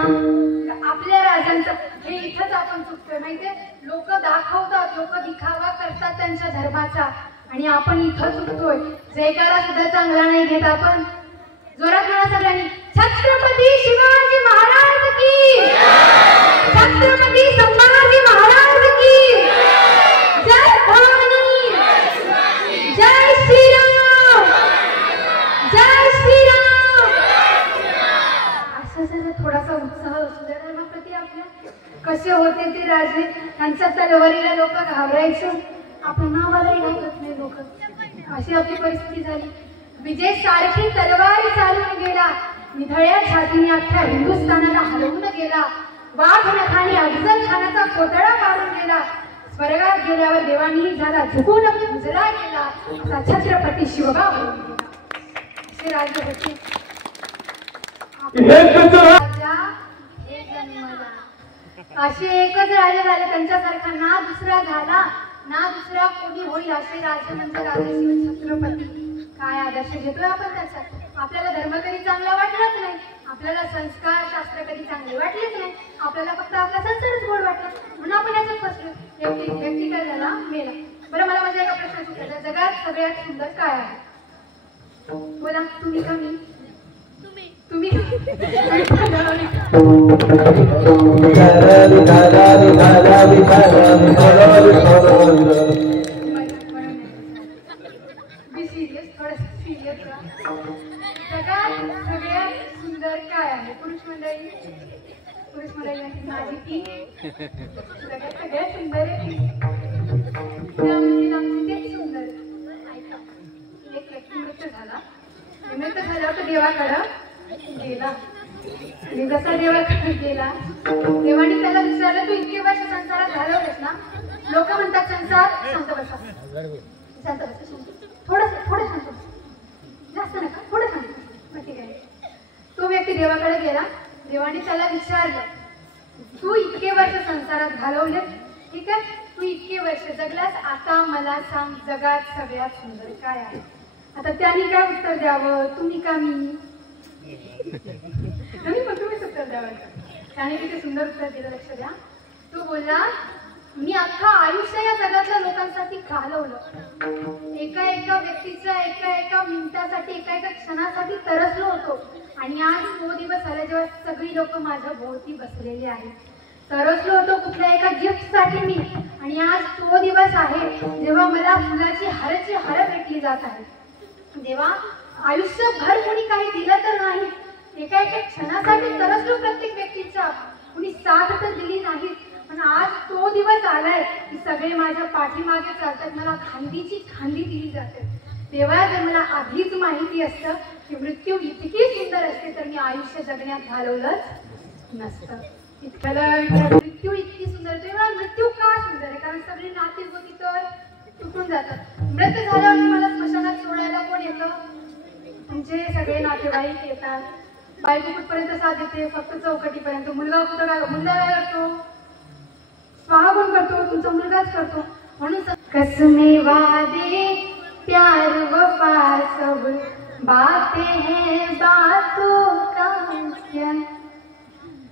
आपल्या राजांचं हे इथंच आपण चुकतोय माहितीये. लोक दाखवतात, लोक दिखावा करतात त्यांच्या धर्माचा, आणि आपण इथं चुकतोय. जयकारा सुद्धा चांगला नाही घेत आपण. जोरात म्हणा सगळ्यांनी, छत्रपती शिवाजी महाराज की, छत्रपती संभाजी महाराज की जय. भवानी जय श्रीराम, जय श्रीराम. असं जरा थोडासा उत्साह असू द्या धर्माप्रती आपल्या. कसे होते ते राजे, त्यांच्या तलवारीला लोक घाबरायचे, आपण नावालाही ऐकत नाही लोक. अशी आपली परिस्थिती झाली. विजय सारखी तलवारी चालून गेला, निधळ्या छातीने अख्ख्या हिंदुस्थानाला हलवून गेला. वाघ नखाने अफजल खानाचा कोतळा काढून गेला. स्वर्गात गेल्यावर देवानीही झाला झुकून उजला गेला. असा छत्रपती शिवबा होऊन गेला. असे राज्य होते. असे एकच राजा झाले, त्यांच्यासारखा ना दुसरा झाला, ना दुसरा कोणी होईल. असे राजे म्हणजे राजे शिवछत्रपती. काय आदर्श घेतोय आपण त्याच्यात? आपल्याला धर्म कधी चांगला वाटलाच नाही, आपल्याला संस्कार शास्त्र कधी चांगले वाटलेच नाही, आपल्याला फक्त आपला संसारच गोड वाटला, म्हणून आपण याच्यात फसलो. व्यक्ती काय झाला? मेला. बरं, मला माझ्या एका प्रश्नाचं उत्तर द्या. जगात सगळ्यात सुंदर काय आहे? बोला. तुम्ही का मी? तुम्ही जगात सगळ्यात सुंदर काय आहे? पुरुष मंडळी, पुरुष मंडळी माझी ती जगात सगळ्यात सुंदर आहे ती. तेच सुंदर. ऐका, एक व्यक्ती मृत्यू झाला. मृत्यू झाल्यावर तो देवाकडं गेला, आणि जसा देवाकडे गेला देवाने त्याला विचारलं, तू इतके वर्ष संसारात घालवलेस ना? लोक म्हणतात संसार. शांत बसा, शांत बसा, थोडं शांत बसा, जास्त नका, थोडं शांत बसा. ठीक आहे. तो व्यक्ती देवाकडे गेला. देवाने त्याला विचारलं, तू इतके वर्ष संसारात घालवले, ठीक आहे, तू इतके वर्ष जगलास, आता मला सांग जगात सगळ्यात सुंदर काय आहे? आता त्याने काय उत्तर द्यावं? तुम्ही का मी? मग तुम्हीच उत्तर द्यावं. त्याने किती सुंदर उत्तर दिलं, लक्ष द्या. तो बोलला, मी अख्खा आयुष्य या जगातल्या लोकांसाठी घालवलं. एका एका व्यक्तीच्या एका मिनिटासाठी, एका क्षणासाठी तरसलो होतो, आणि आज तो दिवस आला जेव्हा सगळी लोक माझ्या भोवती बसलेली आहेत. तरसलो होतो कुठल्या एका गिफ्टसाठी मी, आणि आज तो दिवस आहे जेव्हा मला फुलाची हार भेटली जात आहे. देवा, आयुष्यभर कोणी काही दिलं तर नाही, एका क्षणासाठी तरसलो प्रत्येक व्यक्तीच्या, कुणी साथ तर दिली नाही, पण आज तो दिवस आलाय की सगळे माझ्या पाठीमागे चालतात, मला खांदीची खांदी दिली जाते. तेव्हा जर मला आधीच माहिती असतं की मृत्यू इतकी सुंदर असते तर मी आयुष्य जगण्यात घालवलंच नसतं. मृत्यू इतकी सुंदर, तेव्हा मृत्यू का सुंदर आहे? कारण सगळी नाती होती तर तुटून जातात. मृत्यू झाल्यावर मला स्मशानात सोडायला कोण येतं? तुमचे सगळे नातेवाईक येतात. बायको कुठपर्यंत साथ देते? फक्त चौकटीपर्यंत. मुलगा कुठं काय? मुलगा काय करतो? स्वाहा कोण करतो? तुमचा मुलगाच करतो. म्हणून कसमे वादे प्यार वफा सब बातें हैं बातों का क्या,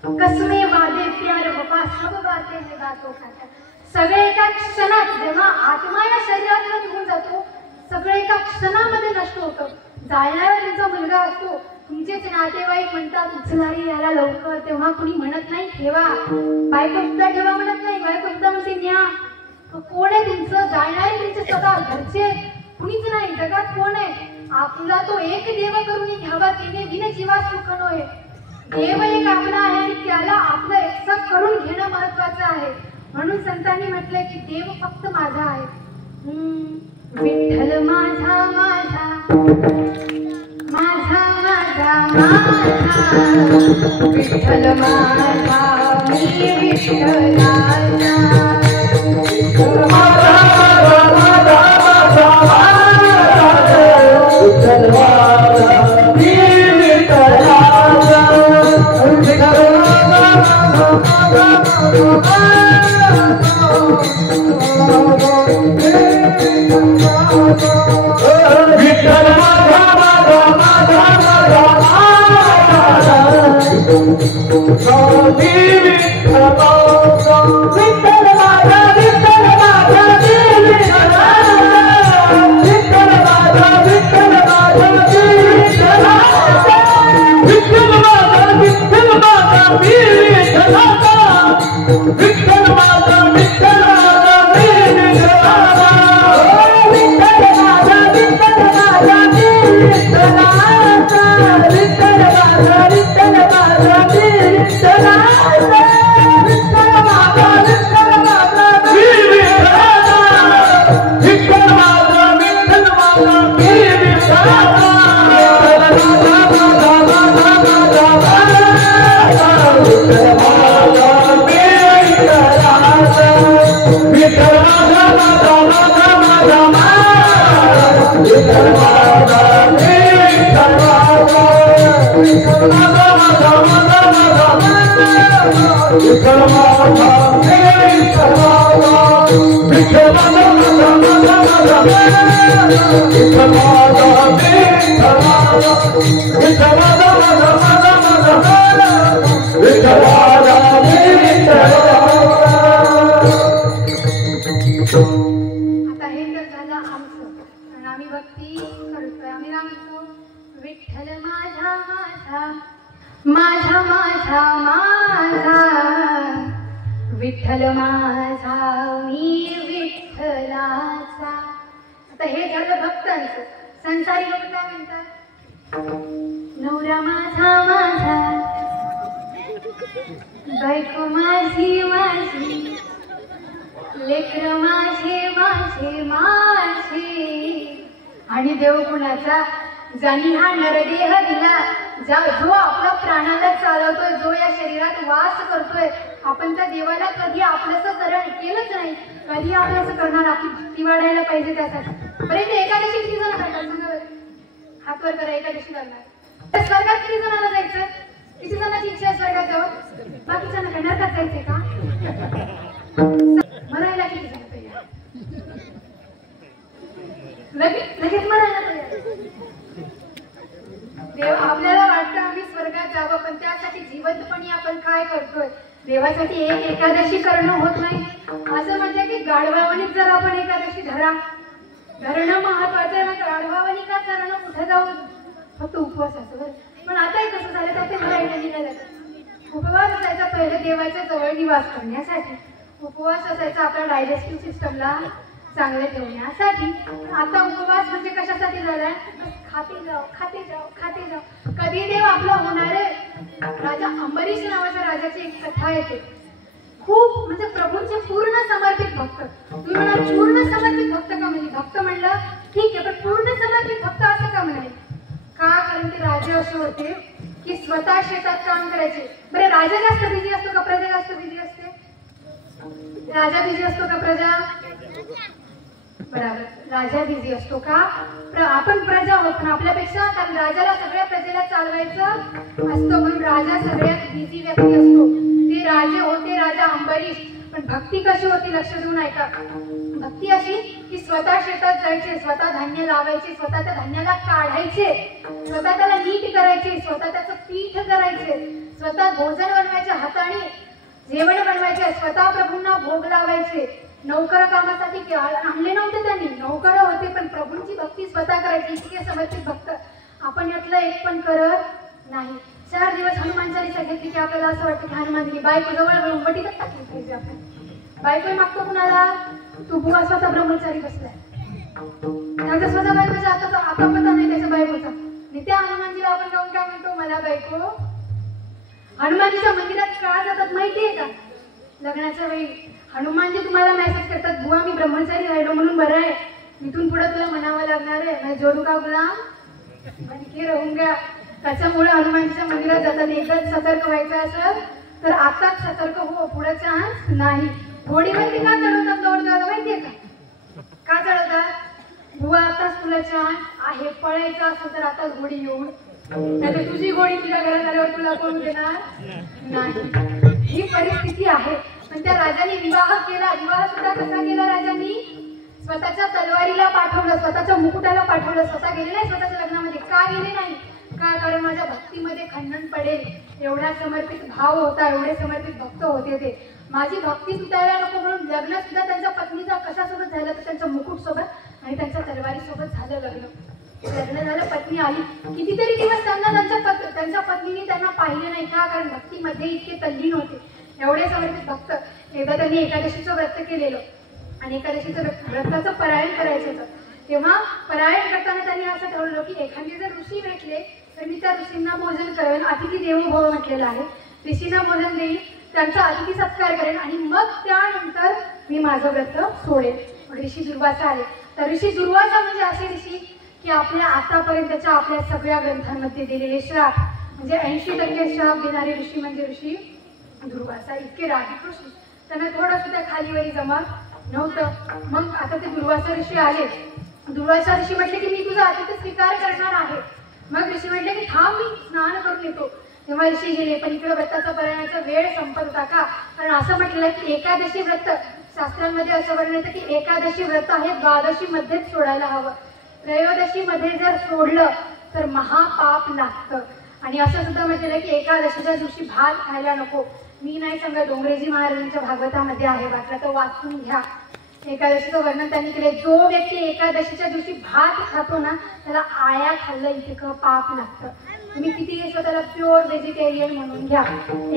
कसमे वादे प्यार वफा सब बातें हैं बातों का क्या. सगळे एका क्षणात, जेव्हा आत्मा या शरीरातून निघून जातो, सगळे एका क्षणामध्ये नष्ट होतं. जाळण्यावर त्यांचा मुलगा असतो, तुमचेच नातेवाईक म्हणतात उचला रे याला लवकर, तेव्हा कुणी म्हणत नाही ठेवा, बायको सुद्धा ठेवा म्हणत नाही, बायको सुद्धा म्हणते न्या. कोण आहे तुमचं? जाणारे तुमचे स्वतः घरचे कुणीच नाही. जगात कोण आहे? आपला तो एक देव करून घ्यावा, तिने बिन जीवा सुख नोहे. देव एक आपला आहे आणि त्याला आपलं एकसं करून घेणं महत्वाचं आहे. म्हणून संतांनी म्हटलंय की देव फक्त माझा आहे. विठ्ठल माझा माझा माझा माझा माझा विठ्ठल माझा मी विठ्ठलाचा. विठ्ठल माझा मी विठ्ठलाचा. आता हे झालं भक्तांचं. संसारी लोक काय म्हणतात? नवरा माझा माझा, बायको माझी माझी, लेकर माझे माझे माझे. आणि देव कुणाचा? ज्यांनी हा नरदेह दिला, जो आपला प्राणाला चालवतोय, जो या शरीरात वास करतोय, आपण त्या देवाला कधी आपलंसं केलंच नाही. कधी आपलंसं करणार? आपली भक्ती वाढायला पाहिजे त्यासाठी. बरे ते एकादशी किती जण करतात सांगा? हात वर करा. एकादशी करणार. स्वर्गात किती जणांना जायचं? किती जणांची इच्छा आहे स्वर्गात जाऊन? बाकीच्या नका. नरकात जायचंय का? मरायला किती जण तयार? लगेच मरायला तयार. देव आपल्याला वाटतं आम्ही स्वर्गात जावं, पण त्यासाठी जिवंतपणे आपण काय करतोय? देवासाठी एक एकादशी करणं होत नाही. असं म्हटलं की गाढवावणीत जर आपण एकादशी धरणं महत्वाचं आहे. मग गाढवावणी का करणं? कुठे जाऊन फक्त उपवास असतो. पण आता कसं झालं? तर ते मरायला निघालं. उपवास असायचा पहिले देवाच्या जवळ निवास करण्यासाठी. उपवास असायचा आपल्या डायजेस्टिव्ह सिस्टमला चांगले ठेवण्यासाठी. आता उपवास म्हणजे कशासाठी झालाय? खाते जाऊ खाते जाऊ खाते जाऊ. कधी देव आपला होणार आहे? राजा अंबरीश नावाच्या राजाची एक कथा येते. खूप म्हणजे प्रभूंचे पूर्ण समर्पित भक्त. तुम्ही म्हणा पूर्ण समर्पित भक्त का म्हणजे? भक्त म्हणलं ठीक आहे, पण पूर्ण समर्पित भक्त असं का म्हणाले? का? कारण ते राजे असे होते की स्वतः शेतात काम करायचे. बरे राजा जास्त बिझी असतो का प्रजा जास्त बिझी असते? राजा बिझी असतो का प्रजा? बरोबर, राजा बिझी असतो का? आपण प्रजा होत ना आपल्यापेक्षा. कारण राजाला सगळ्या प्रजेला चालवायचं असतं, म्हणून राजा सगळ्यात बिझी व्यक्ती असतो. ते राजे होते राजा अंबरीश. पण भक्ती कशी होती लक्ष देऊन ऐका. भक्ती अशी की स्वतः शेतात जायचे, स्वतः धान्य लावायचे, स्वतः त्या धान्याला काढायचे, स्वतः त्याला नीट करायचे, स्वतः त्याचं पीठ करायचे, स्वतः भोजन बनवायचे, हाताने जेवण बनवायचे, स्वतः प्रभूंना भोग लावायचे. नौकर कामासाठी आणले नव्हते त्यांनी, नौकर होते, पण प्रभूंची भक्ती स्वतः करायची. इतके समर्पित भक्त. आपण यातलं एक पण करत नाही. 4 दिवस हनुमान चालीसा घेतली की आपल्याला असं वाटतं की हनुमानजी बायको जवळ वटीतच टाकली पाहिजे आपण. बायको मागतो कुणाला? तू बुवा स्वतः ब्रह्मचारी बसलाय. त्याचा स्वतः बायकोचा आता पता नाही त्याच्या बायकोचा. आणि त्या हनुमानजीला आपण जाऊन काय म्हणतो? मला बायको. हनुमानजीच्या मंदिरात का जातात माहितीये का? लग्नाच्या वेळी हनुमानजी तुम्हाला मेसेज करतात, बुवा मी ब्रह्मचारी राहिलो म्हणून बरं आहे, इथून पुढे तुला म्हणावं लागणार आहे, मैं जोडू का गुलाम बनके रहूंगा. त्याच्यामुळे हनुमानजीच्या मंदिरात जातात. एकच सतर्क व्हायचं असेल तर आताच सतर्क हो, पुढे चान्स नाही. घोडीवरती का चढवतात दौड माहितीये का? का चढवतात? बुवा आताच तुला चान्स आहे, पळायचं असेल तर आता घोडी येऊन, नाही तुझी घोडी तुझ्या घरात आल्यावर तुला कोण देणार नाही. ही परिस्थिती आहे. पण त्या राजाने विवाह केला. विवाह सुद्धा कसा केला राजांनी? स्वतःच्या तलवारीला पाठवलं, स्वतःच्या मुकुटाला पाठवलं. स्वतः गेले नाही स्वतःच्या लग्नामध्ये. का गेले नाही? का? कारण माझ्या भक्तीमध्ये खंडन पडेल एवढा समर्पित भाव होता, एवढे समर्पित भक्त होते ते. माझी भक्ती तुटायला नको म्हणून लग्न सुद्धा त्यांच्या पत्नीचा कशासोबत झालं तर त्यांच्या मुकुट सोबत आणि त्यांच्या तलवारी सोबत झालं लग्न. लग्न झालं, पत्नी आली. कितीतरी दिवस त्यांच्या पत्नीने त्यांना पाहिले नाही. का? कारण भक्तीमध्ये इतके तल्लीन होते, एवढे समर्पित भक्त. एकदा त्यांनी एकादशीचं व्रत केलेलं आणि एकादशीचं व्रताचं परायण करायचं होतं. तेव्हा परायण करताना त्यांनी असं ठरवलं की एखादे जर ऋषी भेटले तर मी त्या ऋषींना भोजन करेन. अतिथी देवो भव म्हटलेलं आहे. ऋषींना भोजन देईल, त्यांचा अतिथी सत्कार करेन आणि मग त्यानंतर मी माझं व्रत सोडेन. ऋषी दुर्वासा आले. तर ऋषी दुर्वासा म्हणजे असे ऋषी की आपल्या आतापर्यंतच्या आपल्या सगळ्या ग्रंथांमध्ये दिलेले श्राप म्हणजे 80% श्राप देणारे ऋषी म्हणजे ऋषी दुर्वासा. इतके रागीट ऋषी, त्यांना थोडं सुद्धा खालीवरी जमत नव्हतं. मग आता ते दुर्वासा ऋषी आले. दुर्वासा ऋषी म्हटले की मी तुझा अतिथी स्वीकार करणार आहे. मग ऋषी म्हटले की थांब मी स्नान करून येतो. तेव्हा ऋषी गेले. पण इकडे व्रताचा परायणाचा वेळ संपत होता. का? कारण असं म्हटलेलं आहे की एकादशी व्रत, शास्त्रांमध्ये असं वर्णन येतं की एकादशी व्रत आहे द्वादशी मध्येच सोडायला हवं. त्रयोदशी मध्ये जर सोडलं तर महापाप लागतं. आणि असं सुद्धा म्हटलेलं आहे की एकादशीच्या दिवशी भात खायला नको. मी नाही सांगत, डोंगरेजी महाराजांच्या भागवतामध्ये आहे, वाटलं तर वाचून घ्या. एकादशीचं वर्णन त्यांनी केले. जो व्यक्ती एकादशीच्या दिवशी भात खातो ना त्याला आया खाल्लं इतकं पाप लागतं. तुम्ही किती स्वतःला प्युअर व्हेजिटेरियन म्हणून घ्या,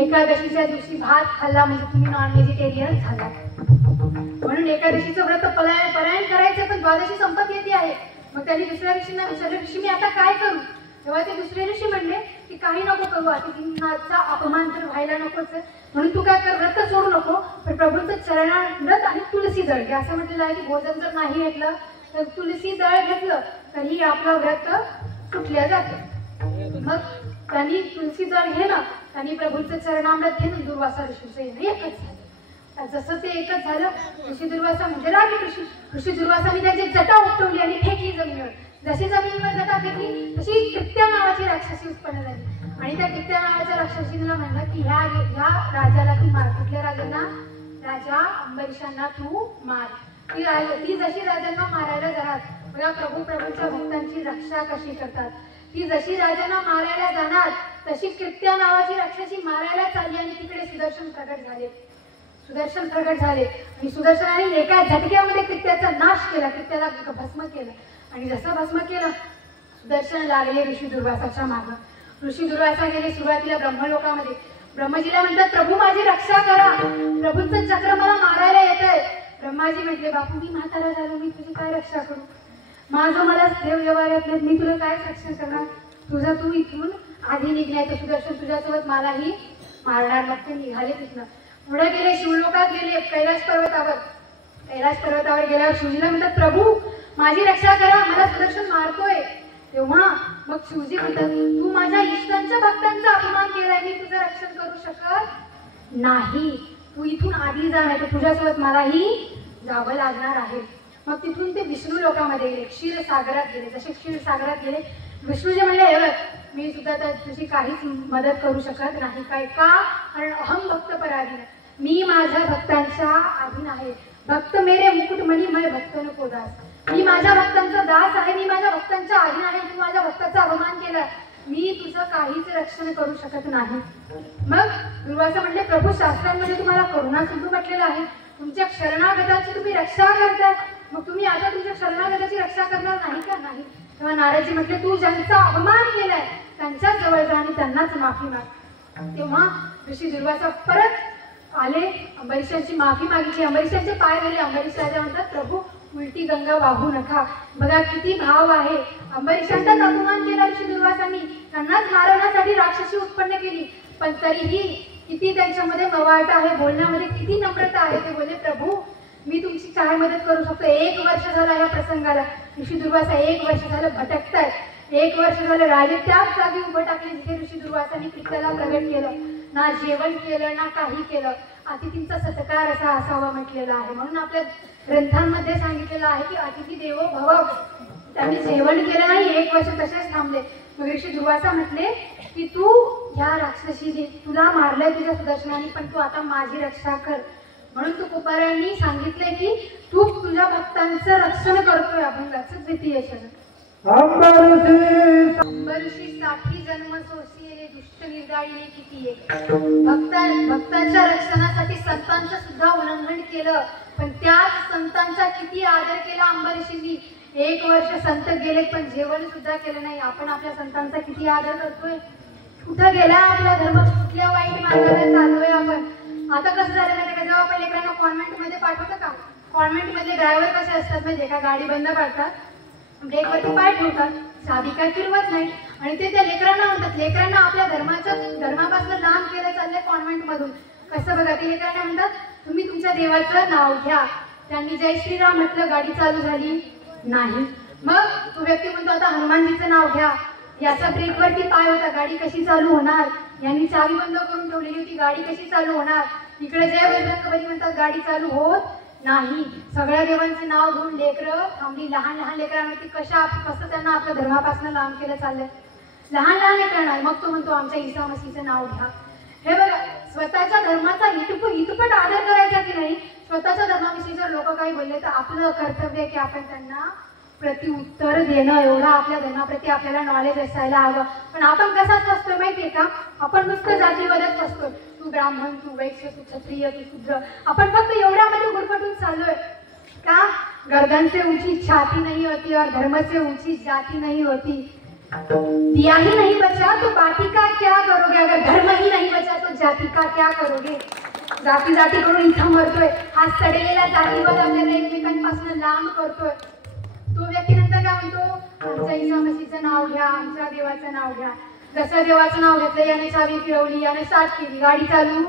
एकादशीच्या दिवशी भात खाल्ला म्हणजे तुम्ही नॉन व्हेजिटेरियन झाला. म्हणून एकादशीचं व्रत परायण करायचं. पण द्वादशी संपत येते आहे. मग त्यांनी दुसऱ्या ऋषींना विचारलं, ऋषी मी आता काय करू? तेव्हा ते दुसरे ऋषी म्हणले की काही नको करू, अतिथींचा अपमान तर व्हायला नकोच, म्हणून तू काय कर, व्रत सोडू नको, पण प्रभूंचं चरणामृत आणि तुलसी जळ घे. असं म्हटलेलं आहे की भोजन जर नाही घेतलं तर तुलसी जळ घेतलं तरी आपलं व्रत सुटलं जातं. मग त्यांनी तुलसी जळ घेणं आणि प्रभूंचं चरणामृत घेणं दुर्वासा ऋषीचं येणं एकच झालं. जसं ते एकच झालं, ऋषी दुर्वासा म्हणजे रागीट ऋषी. ऋषी दुर्वासाने त्याची जटा उपटवली आणि फेकली जमिनीवर. जशी जमिनीवर जटा फेकली तशी कृत्या नावाची राक्षसी उत्पन्न झाली. आणि त्या कृत्या नावाच्या राक्षसीला म्हणलं की ह्या राजाला तू मार. कुठल्या राजांना? राजा अंबरीशांना तू मार. ती जशी राजांना मारायला जाणार, बघा प्रभूंच्या भक्तांची रक्षा कशी करतात. ती जशी राजांना मारायला जाणार तशी कृत्या नावाची राक्षसी मारायला चालली आणि तिकडे सुदर्शन प्रगट झाले. आणि सुदर्शनाने एका झटक्यामध्ये कृत्याचा नाश केला, कृत्याला भस्म केलं. आणि जसं भस्म केलं सुदर्शन लागले ऋषी दुर्वासाच्या मागं. ऋषी दुर्वासा गेले सुरुवातीला ब्रह्मलोकामध्ये. ब्रह्मजीला म्हणतात प्रभू माझी रक्षा करा, प्रभूंचं चक्र मला मारायला येत आहे. ब्रह्माजी म्हटले बापू मी म्हातारा झालो, मी तुझी काय रक्षा करू? माझं मला देव व्यवहारात नाही, मी तुला काय रक्षण करणार? तुझं तू इथून आधी निघण्याचं, सुदर्शन तुझ्यासोबत मलाही मारणार. मग ते निघाले तिथनं. पुढे गेले, शिवलोकात गेले, कैलास पर्वतावर गेल्यावर शिवजीला म्हणतात प्रभू माझी रक्षा करा, मला सुदर्शन मारतोय. तेव्हा मग शिवजी म्हणतात तू माझ्या इष्टांच्या भक्तांचा अपमान केलाय, मी तुझं रक्षण करू शकत नाही. तू इथून आधी जा, नाही तर तुझ्यासोबत मलाही जावं लागणार आहे. मग तिथून ते विष्णू लोकामध्ये गेले, क्षीरसागरात गेले. जसे क्षीरसागरात गेले विष्णूजी म्हणले मी सुद्धा तुझी काहीच मदत करू शकत नाही. काय? का? कारण अहम भक्त पराधीन, मी माझ्या भक्तांच्या अधीन आहे. भक्त मेरे मुकुटमणी मैं भक्त नको दास. मी माझ्या भक्तांचा दास आहे, मी माझ्या भक्तांच्या अधीन आहे. तू माझ्या भक्ताचा अपमान केला, मी तुझं काहीच रक्षण करू शकत नाही. मग दुर्वासा म्हटले प्रभू शास्त्रांमध्ये तुम्हाला करुणा सिंधू म्हटलेलं आहे, तुमच्या शरणागताची तुम्ही रक्षा करताय, मग तुम्ही आता तुमच्या शरणागताची रक्षा करणार नाही का? नाही. तेव्हा नारदजी म्हटले तू ज्यांचा अपमान केलाय त्यांच्याच जवळ जा आणि त्यांनाच माफी माग. तेव्हा ऋषी दुर्वासा परत आले, अंबरीशांची माफी मागितली, अंबरीशांचे पाय धरले. अंबरीश राजा म्हणतात प्रभू उलटी गंगा वाहू नका. बघा किती भाव आहे. अंबरीशांचाच अपमान केला ऋषी दुर्वासांनी, त्यांनाच मारवण्यासाठी राक्षसी उत्पन्न केली, पण तरीही किती त्यांच्यामध्ये मवाळता आहे, बोलण्यामध्ये किती नम्रता आहे. ते बोलले प्रभू मी तुमची काय मदत करू शकतो. 1 वर्ष झालं या प्रसंगाला. ऋषी दुर्वासा 1 वर्ष झालं भटकतायत. 1 वर्ष झालं राजे त्याच जागी उभं टाकले जिथे ऋषी दुर्वासांनी पित्याला प्रगट केलं. ना जेवण केलं ना काही केलं. अतिथींचा सत्कार असा असावा म्हटलेला आहे. म्हणून आपल्या ग्रंथांमध्ये सांगितलेलं आहे की अतिथी देवो भव. त्यांनी जेवण केलं नाही, 1 वर्ष तसेच थांबले. मग ऋषी दुर्वासा म्हटले की तू ह्या राक्षसी तुला मारलंय तुझ्या सुदर्शनाने, पण तू आता माझी रक्षा कर. म्हणून तू कुपारांनी सांगितले की तू तुझ्या भक्तांचं रक्षण करतोय. अभंगाचं 2य शरण. अंबऋषी 60 जन्म सोसिले दुष्ट निर्दाळीने किती एक. भक्ताच्या रक्षणासाठी संतांचं सुद्धा उल्लंघन केलं, पण त्याच संतांचा किती आदर केला अंबरीशींनी. 1 वर्ष संत गेलेत पण जेवण सुद्धा केलं नाही. आपण आपल्या संतांचा किती आदर करतोय. कुठं गेला आपला धर्म, कुठल्या वाईट मार्गाला चाललोय आपण. आता कसं झालं माहिती का, जेव्हा आपण लेकरांना कॉन्व्हेंटमध्ये पाठवतं का, कॉन्व्हेंटमधले ड्रायव्हर कसे असतात म्हणजे का, गाडी बंद पाडतात, ब्रेकवरती पाय ठेवतात, चाबी काय फिरवत नाही, आणि ते त्या लेकरांना म्हणतात. लेकरांना आपल्या धर्मापासून लांब केलं चाललंय कॉन्व्हेंटमधून. कसं बघा, ते लेकरांना म्हणतात तुम्ही तुमच्या देवाचं नाव घ्या. त्यांनी जय श्रीराम म्हटलं, गाडी चालू झाली नाही. मग तो व्यक्ती म्हणतो आता हनुमानजीचं नाव घ्या. याचा ब्रेकवरती पाय होता, गाडी कशी चालू होणार. यांनी चावी बंद करून ठेवलेली होती, गाडी कशी चालू होणार. इकडे जय बजरंगबली म्हणतात, गाडी चालू होत नाही. सगळ्या देवांचे नाव घेऊन लेकरं थांबली. लहान लहान लेकरांवरती कसं त्यांना आपल्या धर्मापासून लांब केलं चाललंय. लहान लहान लेकरांना. मग तो म्हणतो आमच्या ईसा मसीचं नाव घ्या. हे बघा, स्वतःच्या धर्माचा इतपट आदर करायचा की नाही. स्वतःच्या धर्माविषयी जर लोक काही बोलले तर आपलं कर्तव्य आहे की आपण त्यांना प्रत्युत्तर देणं. एवढा आपल्या धर्माप्रती आपल्याला नॉलेज असायला हवं. पण आपण कसाच असतोय माहितीये का, आपण नुसतं जातीवादात असतोय. तू ब्राह्मण, तू वैश्य, तू क्षत्रिय, तू शूद्र. आपण फक्त एवढ्यामध्ये गुरफटून चाललोय का. गर्दन से ऊंची छाती नहीं होती और धर्म से ऊंची जाती नहीं होती. दिया ही नहीं बचा तो बाकी का क्या करोगे. अगर धर्म ही नहीं बचा तो जाती का क्या करोगे. जाती करून इथं मरतोय. हा सडलेला जातीवाद आपल्याला एकमेकांपासून लांब करतोय. तो व्यक्ती नंतर काय म्हणतो, आमच्या ईसा मसीचं नाव घ्या, आमच्या देवाचं नाव घ्या. जसं देवाचं नाव घेतलं, याने चावी फिरवली, याने स्टार्ट केली, गाडी चालू.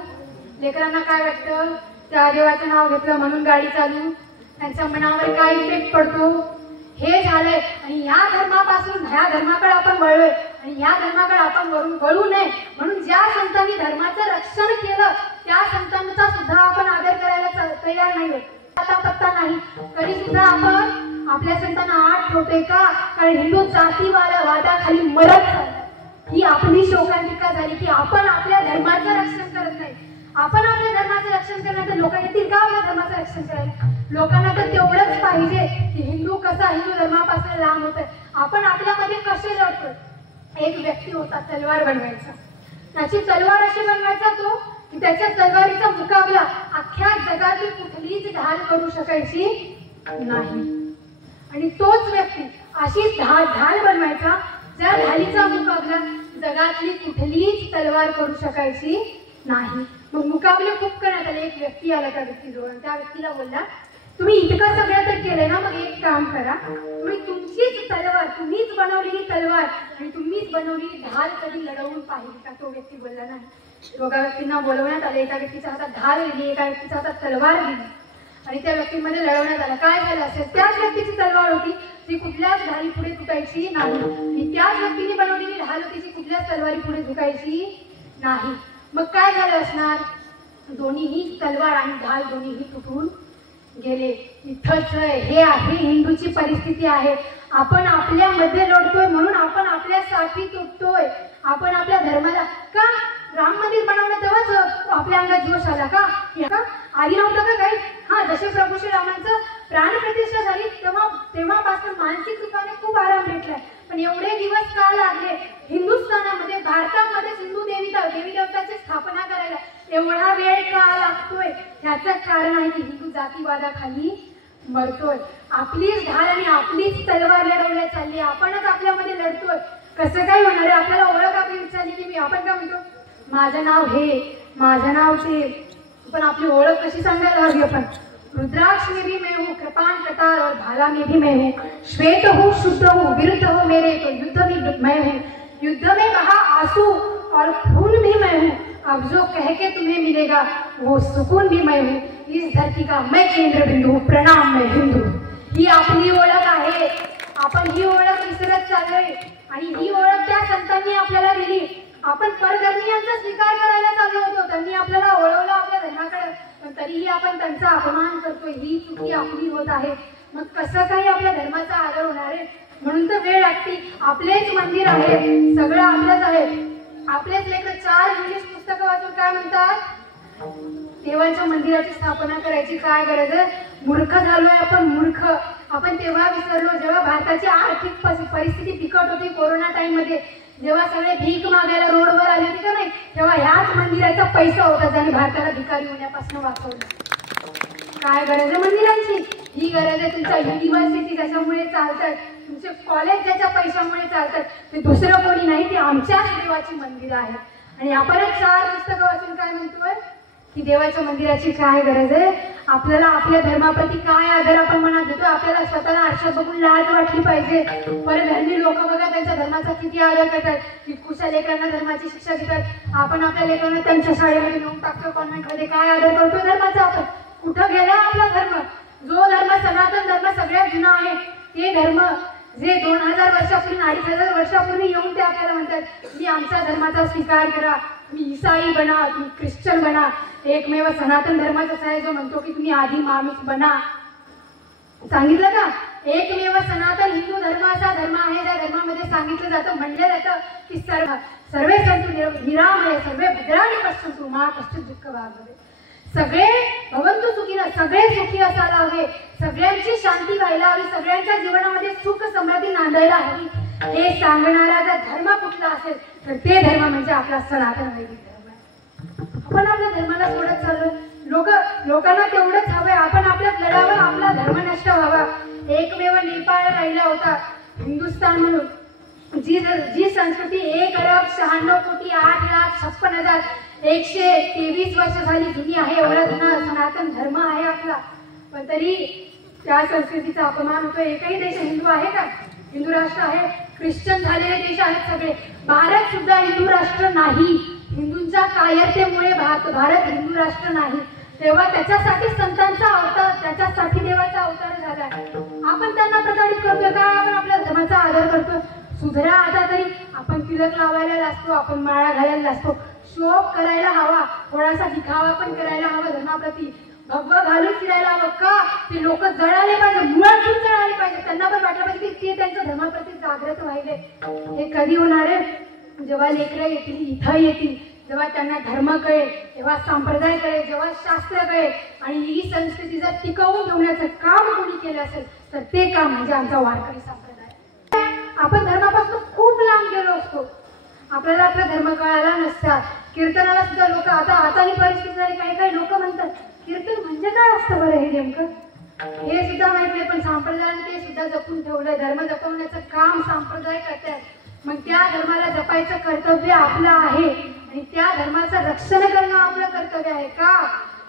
लेकरांना काय वाटतं, त्या देवाचं नाव घेतलं म्हणून गाडी चालू. त्यांच्या मनावर काय इफेक्ट पडतो. हे झालंय. आणि ह्या धर्माकडे आपण वळलोय, आणि ह्या धर्माकडे आपण वळू नये म्हणून ज्या संतांनी धर्माचं रक्षण केलं त्या संतांचा सुद्धा आपण आदर करायला तयार नाही होत. आता पत्ता नाही तरी सुद्धा आपण आपल्या संतांना आत ठेवतोय का. कारण हिंदू जातीवादाखाली मरत चाललाय. ही आपली शोकांतिका झाली की आपण आपल्या धर्माचं रक्षण करत नाही. आपण आपल्या धर्माचं रक्षण करण्यात लोक येतील का आपल्या धर्माचं रक्षण करायला. लोकांना तर तेवढंच पाहिजे की हिंदू कसा हिंदू धर्मापासून लांब होतोय. आपण आपल्यामध्ये कसे लढतोय. एक व्यक्ती होता तलवार बनवायचा. त्याची तलवार अशी बनवायचा तो की त्याच्या तलवारीचा मुकाबला अख्ख्या जगातली कुठलीच ढाल करू शकायची नाही. आणि तोच व्यक्ती अशी ढाल बनवायचा ज्या ढालीचा मुकाबला जगातली कुठलीच तलवार करू शकायची नाही. मग मुकाबले खूप करण्यात आले. एक व्यक्ती आला त्या व्यक्तीजवळ. त्या व्यक्तीला बोलला तुम्ही इतकं सगळं तर केलंय ना, मग एक काम करा, तुम्ही तुमचीच तलवार, तुम्हीच बनवलेली तलवार आणि तुम्हीच बनवलेली ढाल कधी लढवून पाहिली का. तो व्यक्ती बोलला नाही. दोघा व्यक्तींना बोलवण्यात आले. एका व्यक्तीच्या हातात ढाल दिली, एका व्यक्तीच्या हातात तलवार दिली आणि त्या व्यक्तीमध्ये लढवण्यात आला. काय झालं असेल, त्याच व्यक्तीची तलवार होती ती कुठल्याच ढाली पुढे तुटायची नाही, आणि त्याच व्यक्तीने बनवलेली ढाल होती ती कुठल्याच तलवारी पुढे झुकायची नाही. मग काय झालं असणार, दोन्हीही तलवार आणि ढाल दोन्हीही तुटून गेले. इथंच हे आहे हिंदूची परिस्थिती आहे. आपण आपल्यामध्ये लढतोय म्हणून आपण आपल्यासाठी तुटतोय. आपण आपल्या धर्माला का राम मंदिर बनवलं तेव्हाच आपल्या अंगात जोश आला का आधी नव्हतं का काही. हा, जसे प्रभू श्रीरामांचं प्राणप्रतिष्ठा झाली तेव्हापासून मानसिक रूपाने खूप आराम भेटलाय. पण एवढे दिवस का लागले हिंदुस्थानामध्ये, भारतामध्ये हिंदू देवी देवताची स्थापना करायला एवढा वेळ का लागतोय. ह्याचं कारण आहे की हिंदू जातीवादाखाली मरतोय. आपलीच ढाल आणि आपलीच तलवार लढवण्यात चालली, आपणच आपल्यामध्ये लढतोय. कसं काय होणार आहे? आपल्याला ओळख आपली विचारलेली मी, आपण काय म्हणतो, माझं नाव हे, माझं नाव ते, पण आपली ओळख कशी सांगायला हवी आपण? रुद्राक्ष में भी मैं हूँ, कृपाण कटार और भाला में भी मैं हूँ, श्वेत हूँ, शुद्ध हूँ, विरुद्ध हूँ मेरे, तो युद्ध में मैं हूँ, युद्ध में बहा आंसू और खून भी मैं हूँ, अब जो कह के तुम्हें मिलेगा वो सुकून भी मैं हूँ, इस धरती का मैं केंद्र बिंदू हूँ, प्रणाम मैं हिंदू. ही आपली ओळख आहे. आपण ही ओळख विसरत चाललोय आणि ही ओळख त्या संतांनी आपल्याला दिली. आपण परधर्मीयांचा स्वीकार करायला चाललो होतो, त्यांनी आपल्याला ओळखलं आपल्या धर्माकडे, पण तरीही आपण त्यांचा अपमान करतोय. ही चुकी आपली होत आहे. मग कसं काही आपल्या धर्माचा आदर होणार आहे? म्हणून तर वेळ लागते. आपलेच मंदिर आहे, सगळं आपलंच आहे. आपलेच लेकरं 4 इंग्लिश पुस्तकं वाचून काय म्हणतात? देवांच्या मंदिराची स्थापना करायची काय गरज आहे? मूर्ख झालोय आपण, मूर्ख. आपण तेव्हा विसरलो जेव्हा भारताची आर्थिक परिस्थिती बिकट होती. कोरोना टाइम मध्ये जेव्हा सगळे भीक मागायला रोडवर आले होते का नाही, तेव्हा ह्याच मंदिराचा पैसा होता ज्याने भारताला भिकारी होण्यापासून वाचवलं. काय गरज आहे मंदिरांची? ही गरज आहे तुमच्या युनिव्हर्सिटी ज्याच्यामुळे चालतात, तुमचे कॉलेज ज्याच्या पैशामुळे चालतात, ते दुसरं कोणी नाही, ते आमच्याच देवाची मंदिरं आहेत. आणि आपणच 4 पुस्तकं वाचून काय म्हणतोय की देवाच्या मंदिराची काय गरज आहे? आपल्याला आपल्या धर्माप्रती काय आदर आपण मनात देतो? आपल्याला स्वतःला आरशात बघून लाज वाटली पाहिजे. परधर्मी लोक बघा त्यांच्या धर्माचा किती आदर करतात, इतकुशा लेकरांना धर्माची शिक्षा देतात. आपण आपल्या लेकरांना त्यांच्या शाळेमध्ये नेऊन टाकतो, कॉन्व्हेंटमध्ये. काय आदर करतो धर्माचा आपण? कुठं गेला आपला धर्म? जो धर्म सनातन धर्म सगळ्यात जुना आहे, ते धर्म जे 2000 वर्षापूर्वी 2500 वर्षापूर्वी येऊन ते आपल्याला म्हणतात मी आमच्या धर्माचा स्वीकार करा, मी ईसाई बना, तुम्ही ख्रिश्चन बना. एकमेव सनातन धर्माचा आहे जो म्हणतो की तुम्ही आधी माणूस बना. सांगितलं का? एकमेव सनातन हिंदू धर्म असा धर्म आहे ज्या धर्मामध्ये सांगितलं जातं, म्हणलं जातं की सर्वे संतु निरामय सर्वे भद्राणी पश्यन्तु मा कश्चित् दुःख भाग्यते. सगळे भवन्तु सुखिनः, सगळे सुखी असायला हवे, सगळ्यांची शांती व्हायला हवी, सगळ्यांच्या जीवनामध्ये सुख समृद्धी नांदायला हवी. हे सांगणारा जर धर्म कुठला असेल तर ते धर्म म्हणजे आपला सनातन वैदिक धर्म आहे. आपण आपल्या धर्माला सोडत चाललो. लोकांना तेवढंच हवंय आपण आपल्यात लढावं, आपला धर्म नष्ट व्हावा. एकमेव नेपाळ राहिला होता हिंदुस्थान म्हणून. जी संस्कृती 1 अरब 96 कोटी 8,56,123 वर्ष झाली जुनी आहे, एवढा जुना सनातन धर्म आहे आपला, पण तरी त्या संस्कृतीचा अपमान होतो. एकही देश हिंदू आहे का? हिंदू राष्ट्र आहे? ख्रिश्चन झालेले देश आहेत सगळे. भारत सुद्धा हिंदू राष्ट्र नाही. हिंदूंच्या कायरतेमुळे भारत हिंदू राष्ट्र नाही. तेव्हा त्याच्यासाठी संतांचा अवतार, त्याच्यासाठी देवाचा अवतार झाला. आपण त्यांना प्रताडित करतोय का? आपण आपल्या धर्माचा आदर करतोय? सुधरा आता तरी. आपण तिलक लावायला लागतो, आपण माळा घालायला लागतो, शोक करायला हवा, थोडासा दिखावा पण करायला हवा धर्माप्रती. भगवा घालून फिरायला हवं का? ते लोक जळाले पाहिजे, मुळातून जळाले पाहिजे, त्यांना पण वाटलं पाहिजे की ते त्यांच्या धर्माप्रती जागृत व्हायले. हे कधी होणार आहे? जेव्हा लेकरं येतील, इथं येतील, जेव्हा त्यांना धर्म कळेल, तेव्हा संप्रदाय कळेल, जेव्हा शास्त्र कळेल. आणि ही संस्कृती जर टिकवून ठेवण्याचं काम कोणी केलं असेल तर ते काम म्हणजे आमचा वारकरी संप्रदाय. आपण धर्मापासून खूप लांब गेलो असतो, आपल्याला आपला धर्म कळाला नसता. कीर्तनाला सुद्धा लोक आता ही परिस्थिती झाली, काही लोक म्हणतात कीर्तन म्हणजे काय असतं बरं हे नेमकं? हे सुद्धा माहित नाही, पण संप्रदायाने ते सुद्धा जपून ठेवलंय. धर्म जपवण्याचं काम संप्रदाय करतात. मग त्या धर्माला जपायचं कर्तव्य आपलं आहे आणि त्या धर्माचं रक्षण करणं आपलं कर्तव्य आहे का?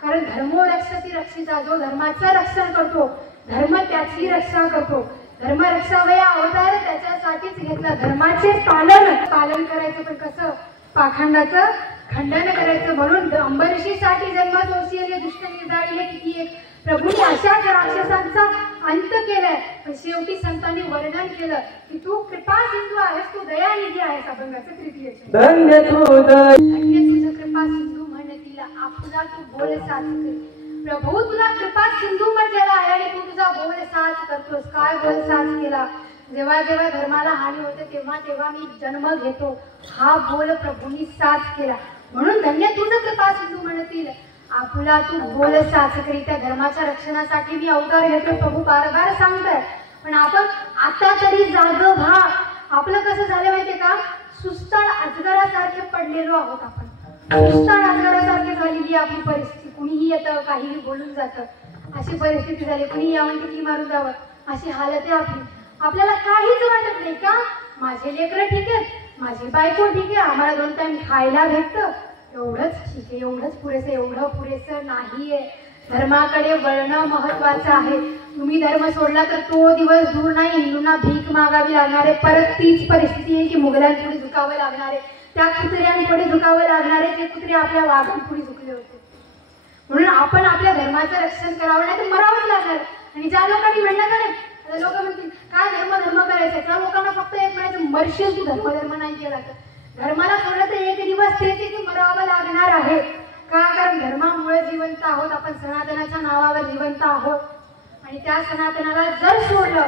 कारण धर्मो रक्षती रक्षिता. जो धर्माचं रक्षण करतो, धर्म त्याची रक्षा करतो. धर्म रक्षावया अवतार त्याच्यासाठीच घेतला. धर्माचे पालन करायचं, पण कसं? पाखंडाचं खंडन करायचं. म्हणून अंबरीषीसाठी जन्म सोसियले दुष्ट निर्धारी हे किती एक प्रभूने अशाच राक्षसांचा अंत केलाय. पण शेवटी संतांनी वर्णन केलं की तू कृपा सिंधू आहेस, तू दयानिधी आहेस. अभंगाचं तृतीय धन्य तुझं कृपा सिंधू म्हणतील आपला तू बोल साच कर. प्रभू तुला कृपा सिंधू म्हटलेला आहे आणि तू तुझा बोल साच करतोस. काय बोल साच केला? जेव्हा जेव्हा धर्माला हानी होते तेव्हा मी जन्म घेतो, हा बोल प्रभूंनी साच केला. म्हणून धन्य तुझं कृपा सिंधू म्हणतील आपला तू बोल साच करी. त्या धर्माच्या रक्षणासाठी मी अवतार घेतो, प्रभू बार सांगताय. पण आपण आता तरी जाग व्हा. आपलं कसं झालं माहितीये का? सुस्ताळ अजगरासारखे पडलेलो आहोत आपण. सुस्ताळ अजगरासारखी झालेली आपली परिस्थिती. कुणीही येतं, काहीही बोलून जातं. अशी परिस्थिती झाली, कुणी यावं किती मारून जावं अशी हालत आहे आपली. आपल्याला काहीच वाटत नाही का, माझे लेकरं ठीक आहेत, माझी बायको ठीक आहे, आम्हाला 2 टाइम खायला भेटतं, एवढंच ठीक आहे, एवढंच पुरेसं. एवढं पुरेसं नाहीये. धर्माकडे वळणं महत्वाचं आहे. तुम्ही धर्म सोडला तर तो दिवस दूर नाही, हिंदूंना भीक मागावी लागणार आहे. परत तीच परिस्थिती आहे की मुघलांपुढे झुकावं लागणार आहे, त्या कुत्र्यांपुढे झुकावं लागणार आहे, ते कुत्रे आपल्या वाघांपुढे झुकले होते. म्हणून आपण आपल्या धर्माचं रक्षण करावं, नाही तर मरावंच लागणार. आणि ज्या लोकांनी म्हणलं का नाही, लोक म्हणतील काय धर्म करायचं, त्या लोकांना फक्त एक म्हणायचं, मरशील तू धर्म नाही केला तर. धर्माला सोडलं तर एक दिवस तेच की मरावं लागणार आहे. का? कारण धर्मामुळे जिवंत आहोत आपण, सनातनाच्या नावावर जिवंत आहोत. आणि त्या सनातनाला जर सोडलं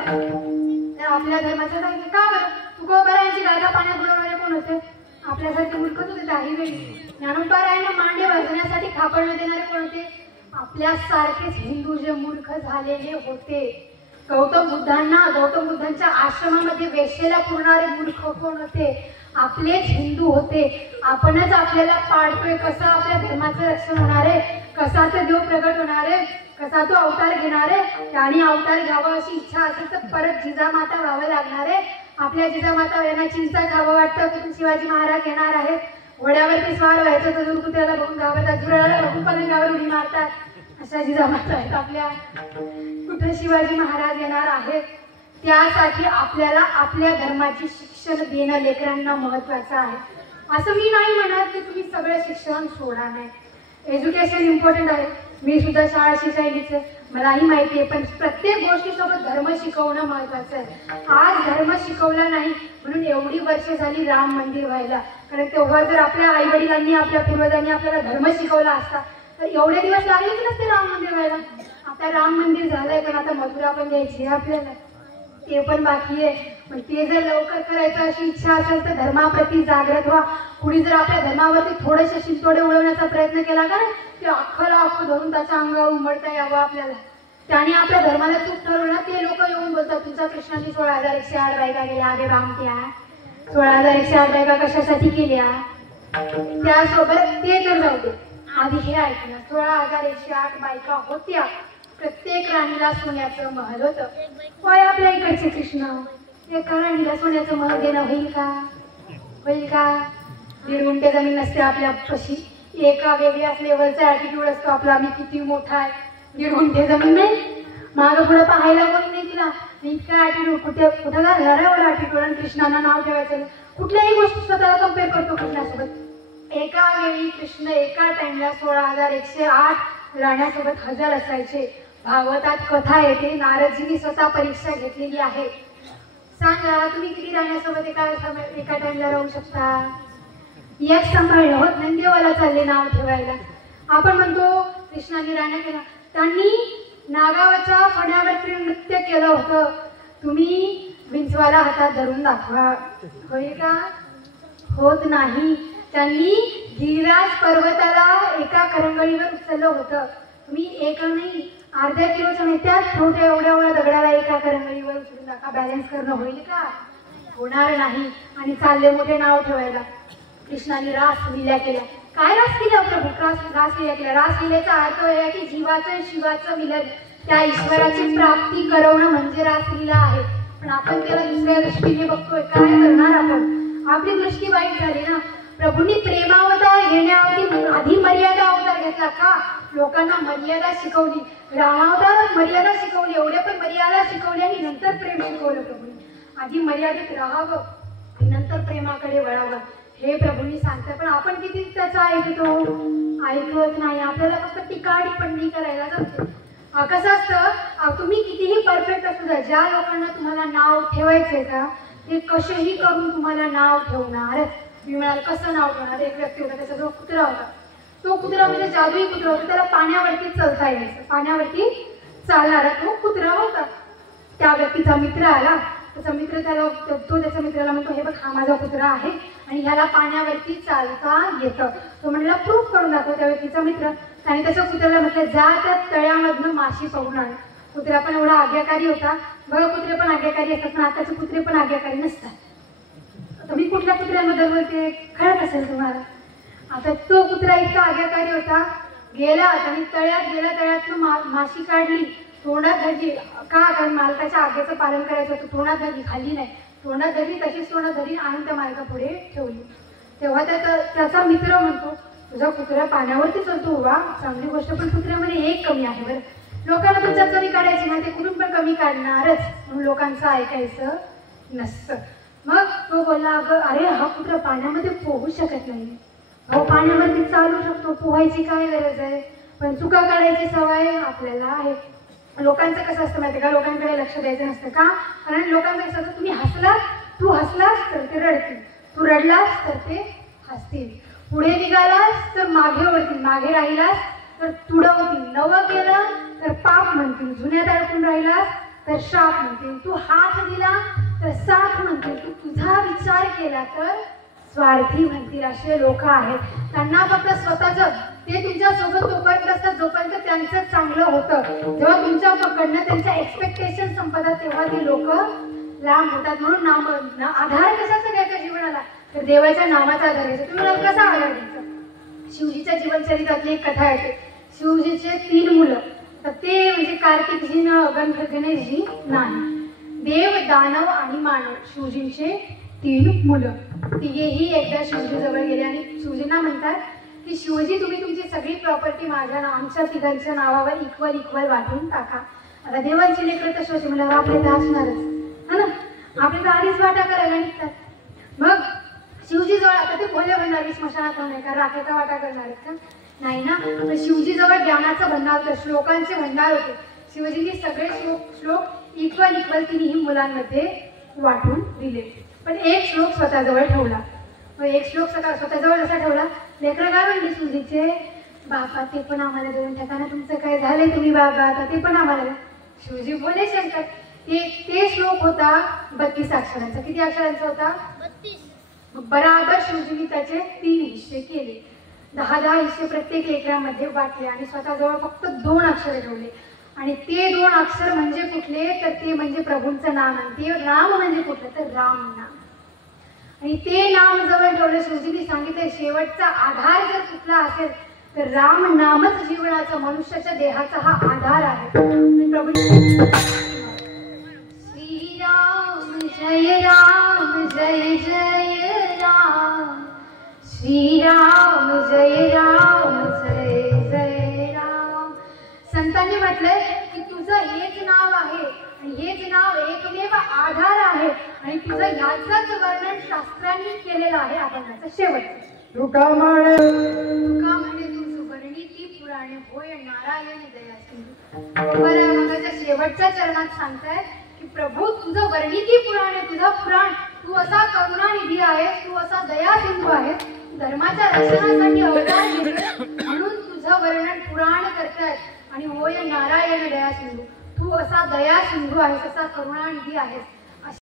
तर आपल्या धर्माचं काय. का बरं? तुकोबारायांची गाथा पाण्यात बुडवणारे कोण होते? आपल्यासारखे मूर्खच होते काही वेळी. ज्ञानोबारायांना मांडे वाजवण्यासाठी खापडणे देणारे कोण होते? आपल्यासारखेच हिंदू जे मूर्ख झालेले होते. गौतम बुद्धांच्या आश्रमामध्ये वेश्येला पुरणारे मूर्ख कोण होते? आपलेच हिंदू होते. आपणच आपल्याला पाडतोय. कसं आपल्या धर्माचं रक्षण होणार आहे, कसा तो देव प्रगट होणार आहे, कसा तो अवतार घेणार आहे. त्याने अवतार घ्यावा अशी इच्छा असेल तर परत जिजामाता व्हावं लागणार आहे. आपल्या जिजामाता यांना चिंचा खावं वाटतं, कुठून शिवाजी महाराज येणार आहेत, घोड्यावरती स्वार व्हायचं तर दूर कुत्र्याला बघून घाबरतात, जुराला बघून पलंगावर उडी मारतात. अशा जिजामाता आहेत आपल्या. कुठे शिवाजी महाराज येणार आहेत. त्यासाठी आपल्याला आपल्या धर्माचे शिक्षण देणं लेकरांना महत्वाचं आहे. असं मी नाही म्हणत की तुम्ही सगळं शिक्षण सोडा नाही. एज्युकेशन इम्पॉर्टंट आहे. मी सुद्धा शाळा शिकायलीच आहे, मलाही माहिती आहे. पण प्रत्येक गोष्टीसोबत धर्म शिकवणं महत्वाचं आहे. आज धर्म शिकवला नाही म्हणून एवढी वर्ष झाली राम मंदिर व्हायला. कारण तेव्हा जर आपल्या आई वडिलांनी आपल्या पूर्वजांनी आपल्याला धर्म शिकवला असता तर एवढे दिवस लागलेच नसते राम मंदिर व्हायला. आता राम मंदिर झालंय, पण आता मथुरा पण द्यायची आहे आपल्याला, ते पण बाकी आहे. पण ते जर लवकर करायचं अशी इच्छा असेल तर धर्माप्रती जागृत व्हा. कुणी जर आपल्या धर्मावरती थोडेसे शिंतोडे उडवण्याचा प्रयत्न केला का ते अख्खं धरून त्याच्या अंगावर उमडता यावं आपल्याला. त्याने आपल्या धर्माला चूक ठरवलं ना, ते लोक येऊन बोलतात तुमच्या कृष्णाने 16,108 बायका केल्या. अरे रामट्या, 16,108 बायका कशासाठी केल्या? त्यासोबत ते तर जाऊ दे, आधी हे ऐकलं, 16,108 बायका होत्या. प्रत्येक राणीला सोन्याचं महल होतं. होय आपल्या इकडचे कृष्ण, एका राणीला सोन्याचं महल देणं होईल का? होईल का? 1.5 गुंठे जमीन नसते आपल्या पशी. एका वेगळ्याच लेवलचा ऍटिट्यूड असतो आपला, मी किती मोठा आहे. 1.5 गुंठे जमीन नाही, मागं पुढे पाहायला कोणी नाही तिला. इतका ऍटिट्यूड कुठं घरावर ऍटिट्यूड. आणि कृष्णाला नाव ठेवायचं. कुठल्याही गोष्टी स्वतःला कम्पेअर करतो कृष्णासोबत. एका वेळी कृष्ण एका टाइमला 16,108 राण्यासोबत हजर असायचे. भागवतात कथा येते, नारदजींनी स्वतः परीक्षा घेतलेली आहे. सांगा तुम्ही किती राण्यासोबत एका टाइमला राहू शकता? एक सांभाळलं होत नाही, देवाला चालले नाव ठेवायला. आपण म्हणतो कृष्णाने राण्या केला, त्यांनी नागावाच्या फण्यावरती नृत्य केलं होतं. तुम्ही विंचवाला हातात धरून दाखवा, होईल का? होत नाही. त्यांनी गिरिराज पर्वताला एका करंगळीवर उचललं होतं. तुम्ही एक नाही, अर्ध्या किलोच्या नाही, त्याच छोट्या एवढ्या दगडाला एका करंगळीवर उचलून दाखवा, बॅलन्स करणं होईल का? होणार नाही. आणि चालले मोठे नाव ठेवायला. कृष्णाने रासलीला केल्या. काय रासलीला प्रभू? रासलीला केल्या. रासलीलेचा अर्थ आहे की जीवाचं शिवाचं मिलन, त्या ईश्वराची प्राप्ती करवणं म्हणजे रासलीला आहे. पण आपण त्याला दुसऱ्या दृष्टीने बघतोय. काय करणार आपण? आपली दृष्टी वाईट झाली ना. प्रभूंनी प्रेमावतार घेण्याआधी मर्यादा अवतार घेतला का? लोकांना मर्यादा शिकवली. रामावतारात मर्यादा शिकवली, एवढे पण मर्यादा शिकवली आणि नंतर प्रेम शिकवलं प्रभूंनी. आधी मर्यादित राहावं आणि नंतर प्रेमाकडे वळावं, हे प्रभूंनी सांगतात. पण आपण किती त्याचं ऐकतो? ऐकत नाही. आपल्याला फक्त टीका टिप्पणी करायला जमते. कसं असतं, तुम्ही कितीही परफेक्ट असू द्या, ज्या लोकांना तुम्हाला नाव ठेवायचंय का ते कसेही करून तुम्हाला नाव ठेवणार. मी म्हणाल कसं नाव ठेवणार? एक व्यक्ती होता, त्याचा जो कुत्रा होता, तो कुत्रा म्हणजे जादुई कुत्रा होता. त्याला पाण्यावरती चालता यायचं, पाण्यावरती चालणारा तो कुत्रा होता. त्या व्यक्तीचा मित्र आला, त्याचा मित्र त्याच्या मित्राला म्हणतो, हे बघ हा माझा कुत्रा आहे आणि ह्याला पाण्यावरती चालता येतं. तो म्हणला प्रूफ करून दाखव. त्या व्यक्तीचा मित्र आणि त्याच्या कुत्र्याला म्हटलं जा त्या तळ्यामधनं माशी पकडून आण. कुत्रा पण एवढा आज्ञाकारी होता. बघा कुत्रे पण आज्ञाकारी असतात, पण आताचे कुत्रे पण आज्ञाकारी नसतात. आता मी कुठल्या कुत्र्याबद्दल बोलते कळत असेल तुम्हाला. आता तो कुत्रा इतका आज्ञाकारी होता, गेलात आणि तळ्यात गेला, तळ्यातनं माशी काढली, तोंडात धरली. का? कारण मालकाच्या आज्ञेचं पालन करायचं होतं. तोंडात धरली, खाल्ली नाही, तोंडात धरली, तशीच तोंडात धरली आणून त्या मालकापुढे ठेवली. तेव्हा त्याचा मित्र म्हणतो, तुझा कुत्रा पाण्यावरती चालतो वा, चांगली गोष्ट, पण कुत्र्यामध्ये एक कमी आहे बरं. लोकांना तुमच्यात कमी काढायची नाही, ते कुठून पण कमी काढणारच, म्हणून लोकांचं ऐकायचं नसतं. मग तो बोलला, अगं अरे हा कुत्रा पाण्यामध्ये पोहू शकत नाही. अहो पाण्यावरती चालू शकतो, पोहायची काय गरज आहे, पण चुका काढायची सवय आपल्याला आहे. लोकांचं कसं असतं माहिती का, लोकांकडे लक्ष द्यायचं नसतं. का? कारण लोकांचं कसं असतं, तुम्ही हसलात, तू हसलास तर ते रडतील, तू रडलास तर ते हसतील, पुढे निघालास तर मागे वळतील, मागे राहिलास तर तुडवतील, नवं केलं तर पाप म्हणतील, जुन्यात अडकून राहिलास तर शाप म्हणतील, तू हात दिला तर साथ म्हणतील, तू तुझा विचार केला तर स्वार्थी म्हणतील. असे लोक आहेत. त्यांना फक्त स्वतःच, ते तुमच्या सोबत तोपर्यंत असतात जोपर्यंत त्यांचं चांगलं होतं. जेव्हा तुमच्याकडनं त्यांच्या एक्सपेक्टेशन संपतात तेव्हा ते लोक लांब होतात. म्हणून आधार कशाचा घ्यायचा जीवनाला, तर देवाच्या नामाचा आधार घ्यायचा. तुम्ही कसा आधार घ्यायचा? शिवजीच्या जीवनचरित्रातली एक कथा येते. शिवजीचे 3 मुलं, तर ते म्हणजे कार्तिकजी, गणेशजी नाही, देव, दानव आणि मानव, शिवजींचे 3 मुलं. तिघेही एकदा शिवजीजवळ गेले आणि शिवजींना म्हणतात की शिवजी, तुम्ही तुमची सगळी प्रॉपर्टी आमच्या तिघांच्या नावावर इक्वल वाटून टाका. आता देवांची लेकरं तशी होती, म्हणजे आपले तर असणारच है ना, आपली तर आधीच वाटा करायला निघतात. मग शिवजीजवळ, आता ते भोले भंडारी स्मशानात नाही का, राखेचा वाटा करणार आहेत का? नाही ना. तर शिवजीजवळ ज्ञानाचं भंडार होतं, श्लोकांचे भंडार होते. शिवजींनी सगळे श्लोक इक्वल तिन्ही मुलांमध्ये वाटून दिले, पण एक श्लोक स्वतःजवळ ठेवला. एक श्लोक स्वतःजवळ असा ठेवला. लेकरं काय म्हणली शिवजीचे, बाबा ते पण आम्हाला देऊन टाका ना, तुमचं काय झालंय, तुम्ही बाबा आता ते पण आम्हाला. शिवजी बोले, शंकर, ते श्लोक होता 32 अक्षरांचा. किती अक्षरांचा होता? 32. बराबर शिवजींनी त्याचे 3 हिस्से केले, 10 हिस्से प्रत्येक लेकरामध्ये वाटले आणि स्वतःजवळ फक्त 2 अक्षर ठेवले. आणि ते 2 अक्षर म्हणजे कुठले, तर ते म्हणजे प्रभूंचं नाम आहे. ते नाम म्हणजे कुठलं, तर राम नाम. आणि ते नाम जवळ ठेवलं. शिवजींनी सांगितले, शेवटचा आधार जर कुठला असेल तर राम नामच जीवनाचा, मनुष्याच्या देहाचा हा आधार आहे. प्रभू श्रीराम जय राम, जय जय राम, श्रीराम जय राम, जय जय राम. संतांनी म्हटलंय की तुझं हेच नाव आहे आणि हेच नाव एकमेव आधार आहे आणि तुझं याचंच वर्णन शास्त्रांनी केलेलं आहे. अभंगाचा शेवट. तुका म्हणे तुझं वर्णिती पुराणे होय नारायण दयासिंधू. बरं, अभंगाच्या शेवटच्या चरणात सांगताय की प्रभू तुझं वर्णिती पुराणे, तुझा पुराण, तू असा करुणानिधी आहेस, तू असा दयासिंधू आहेस, धर्माच्या रक्षणासाठी अवतार घेतोय म्हणून तुझं वर्णन पुराण करतायत. आणि होय नारायण दयासिंधू, तू असा दया सिंधू आहेस, असा करुणानिधी आहेस.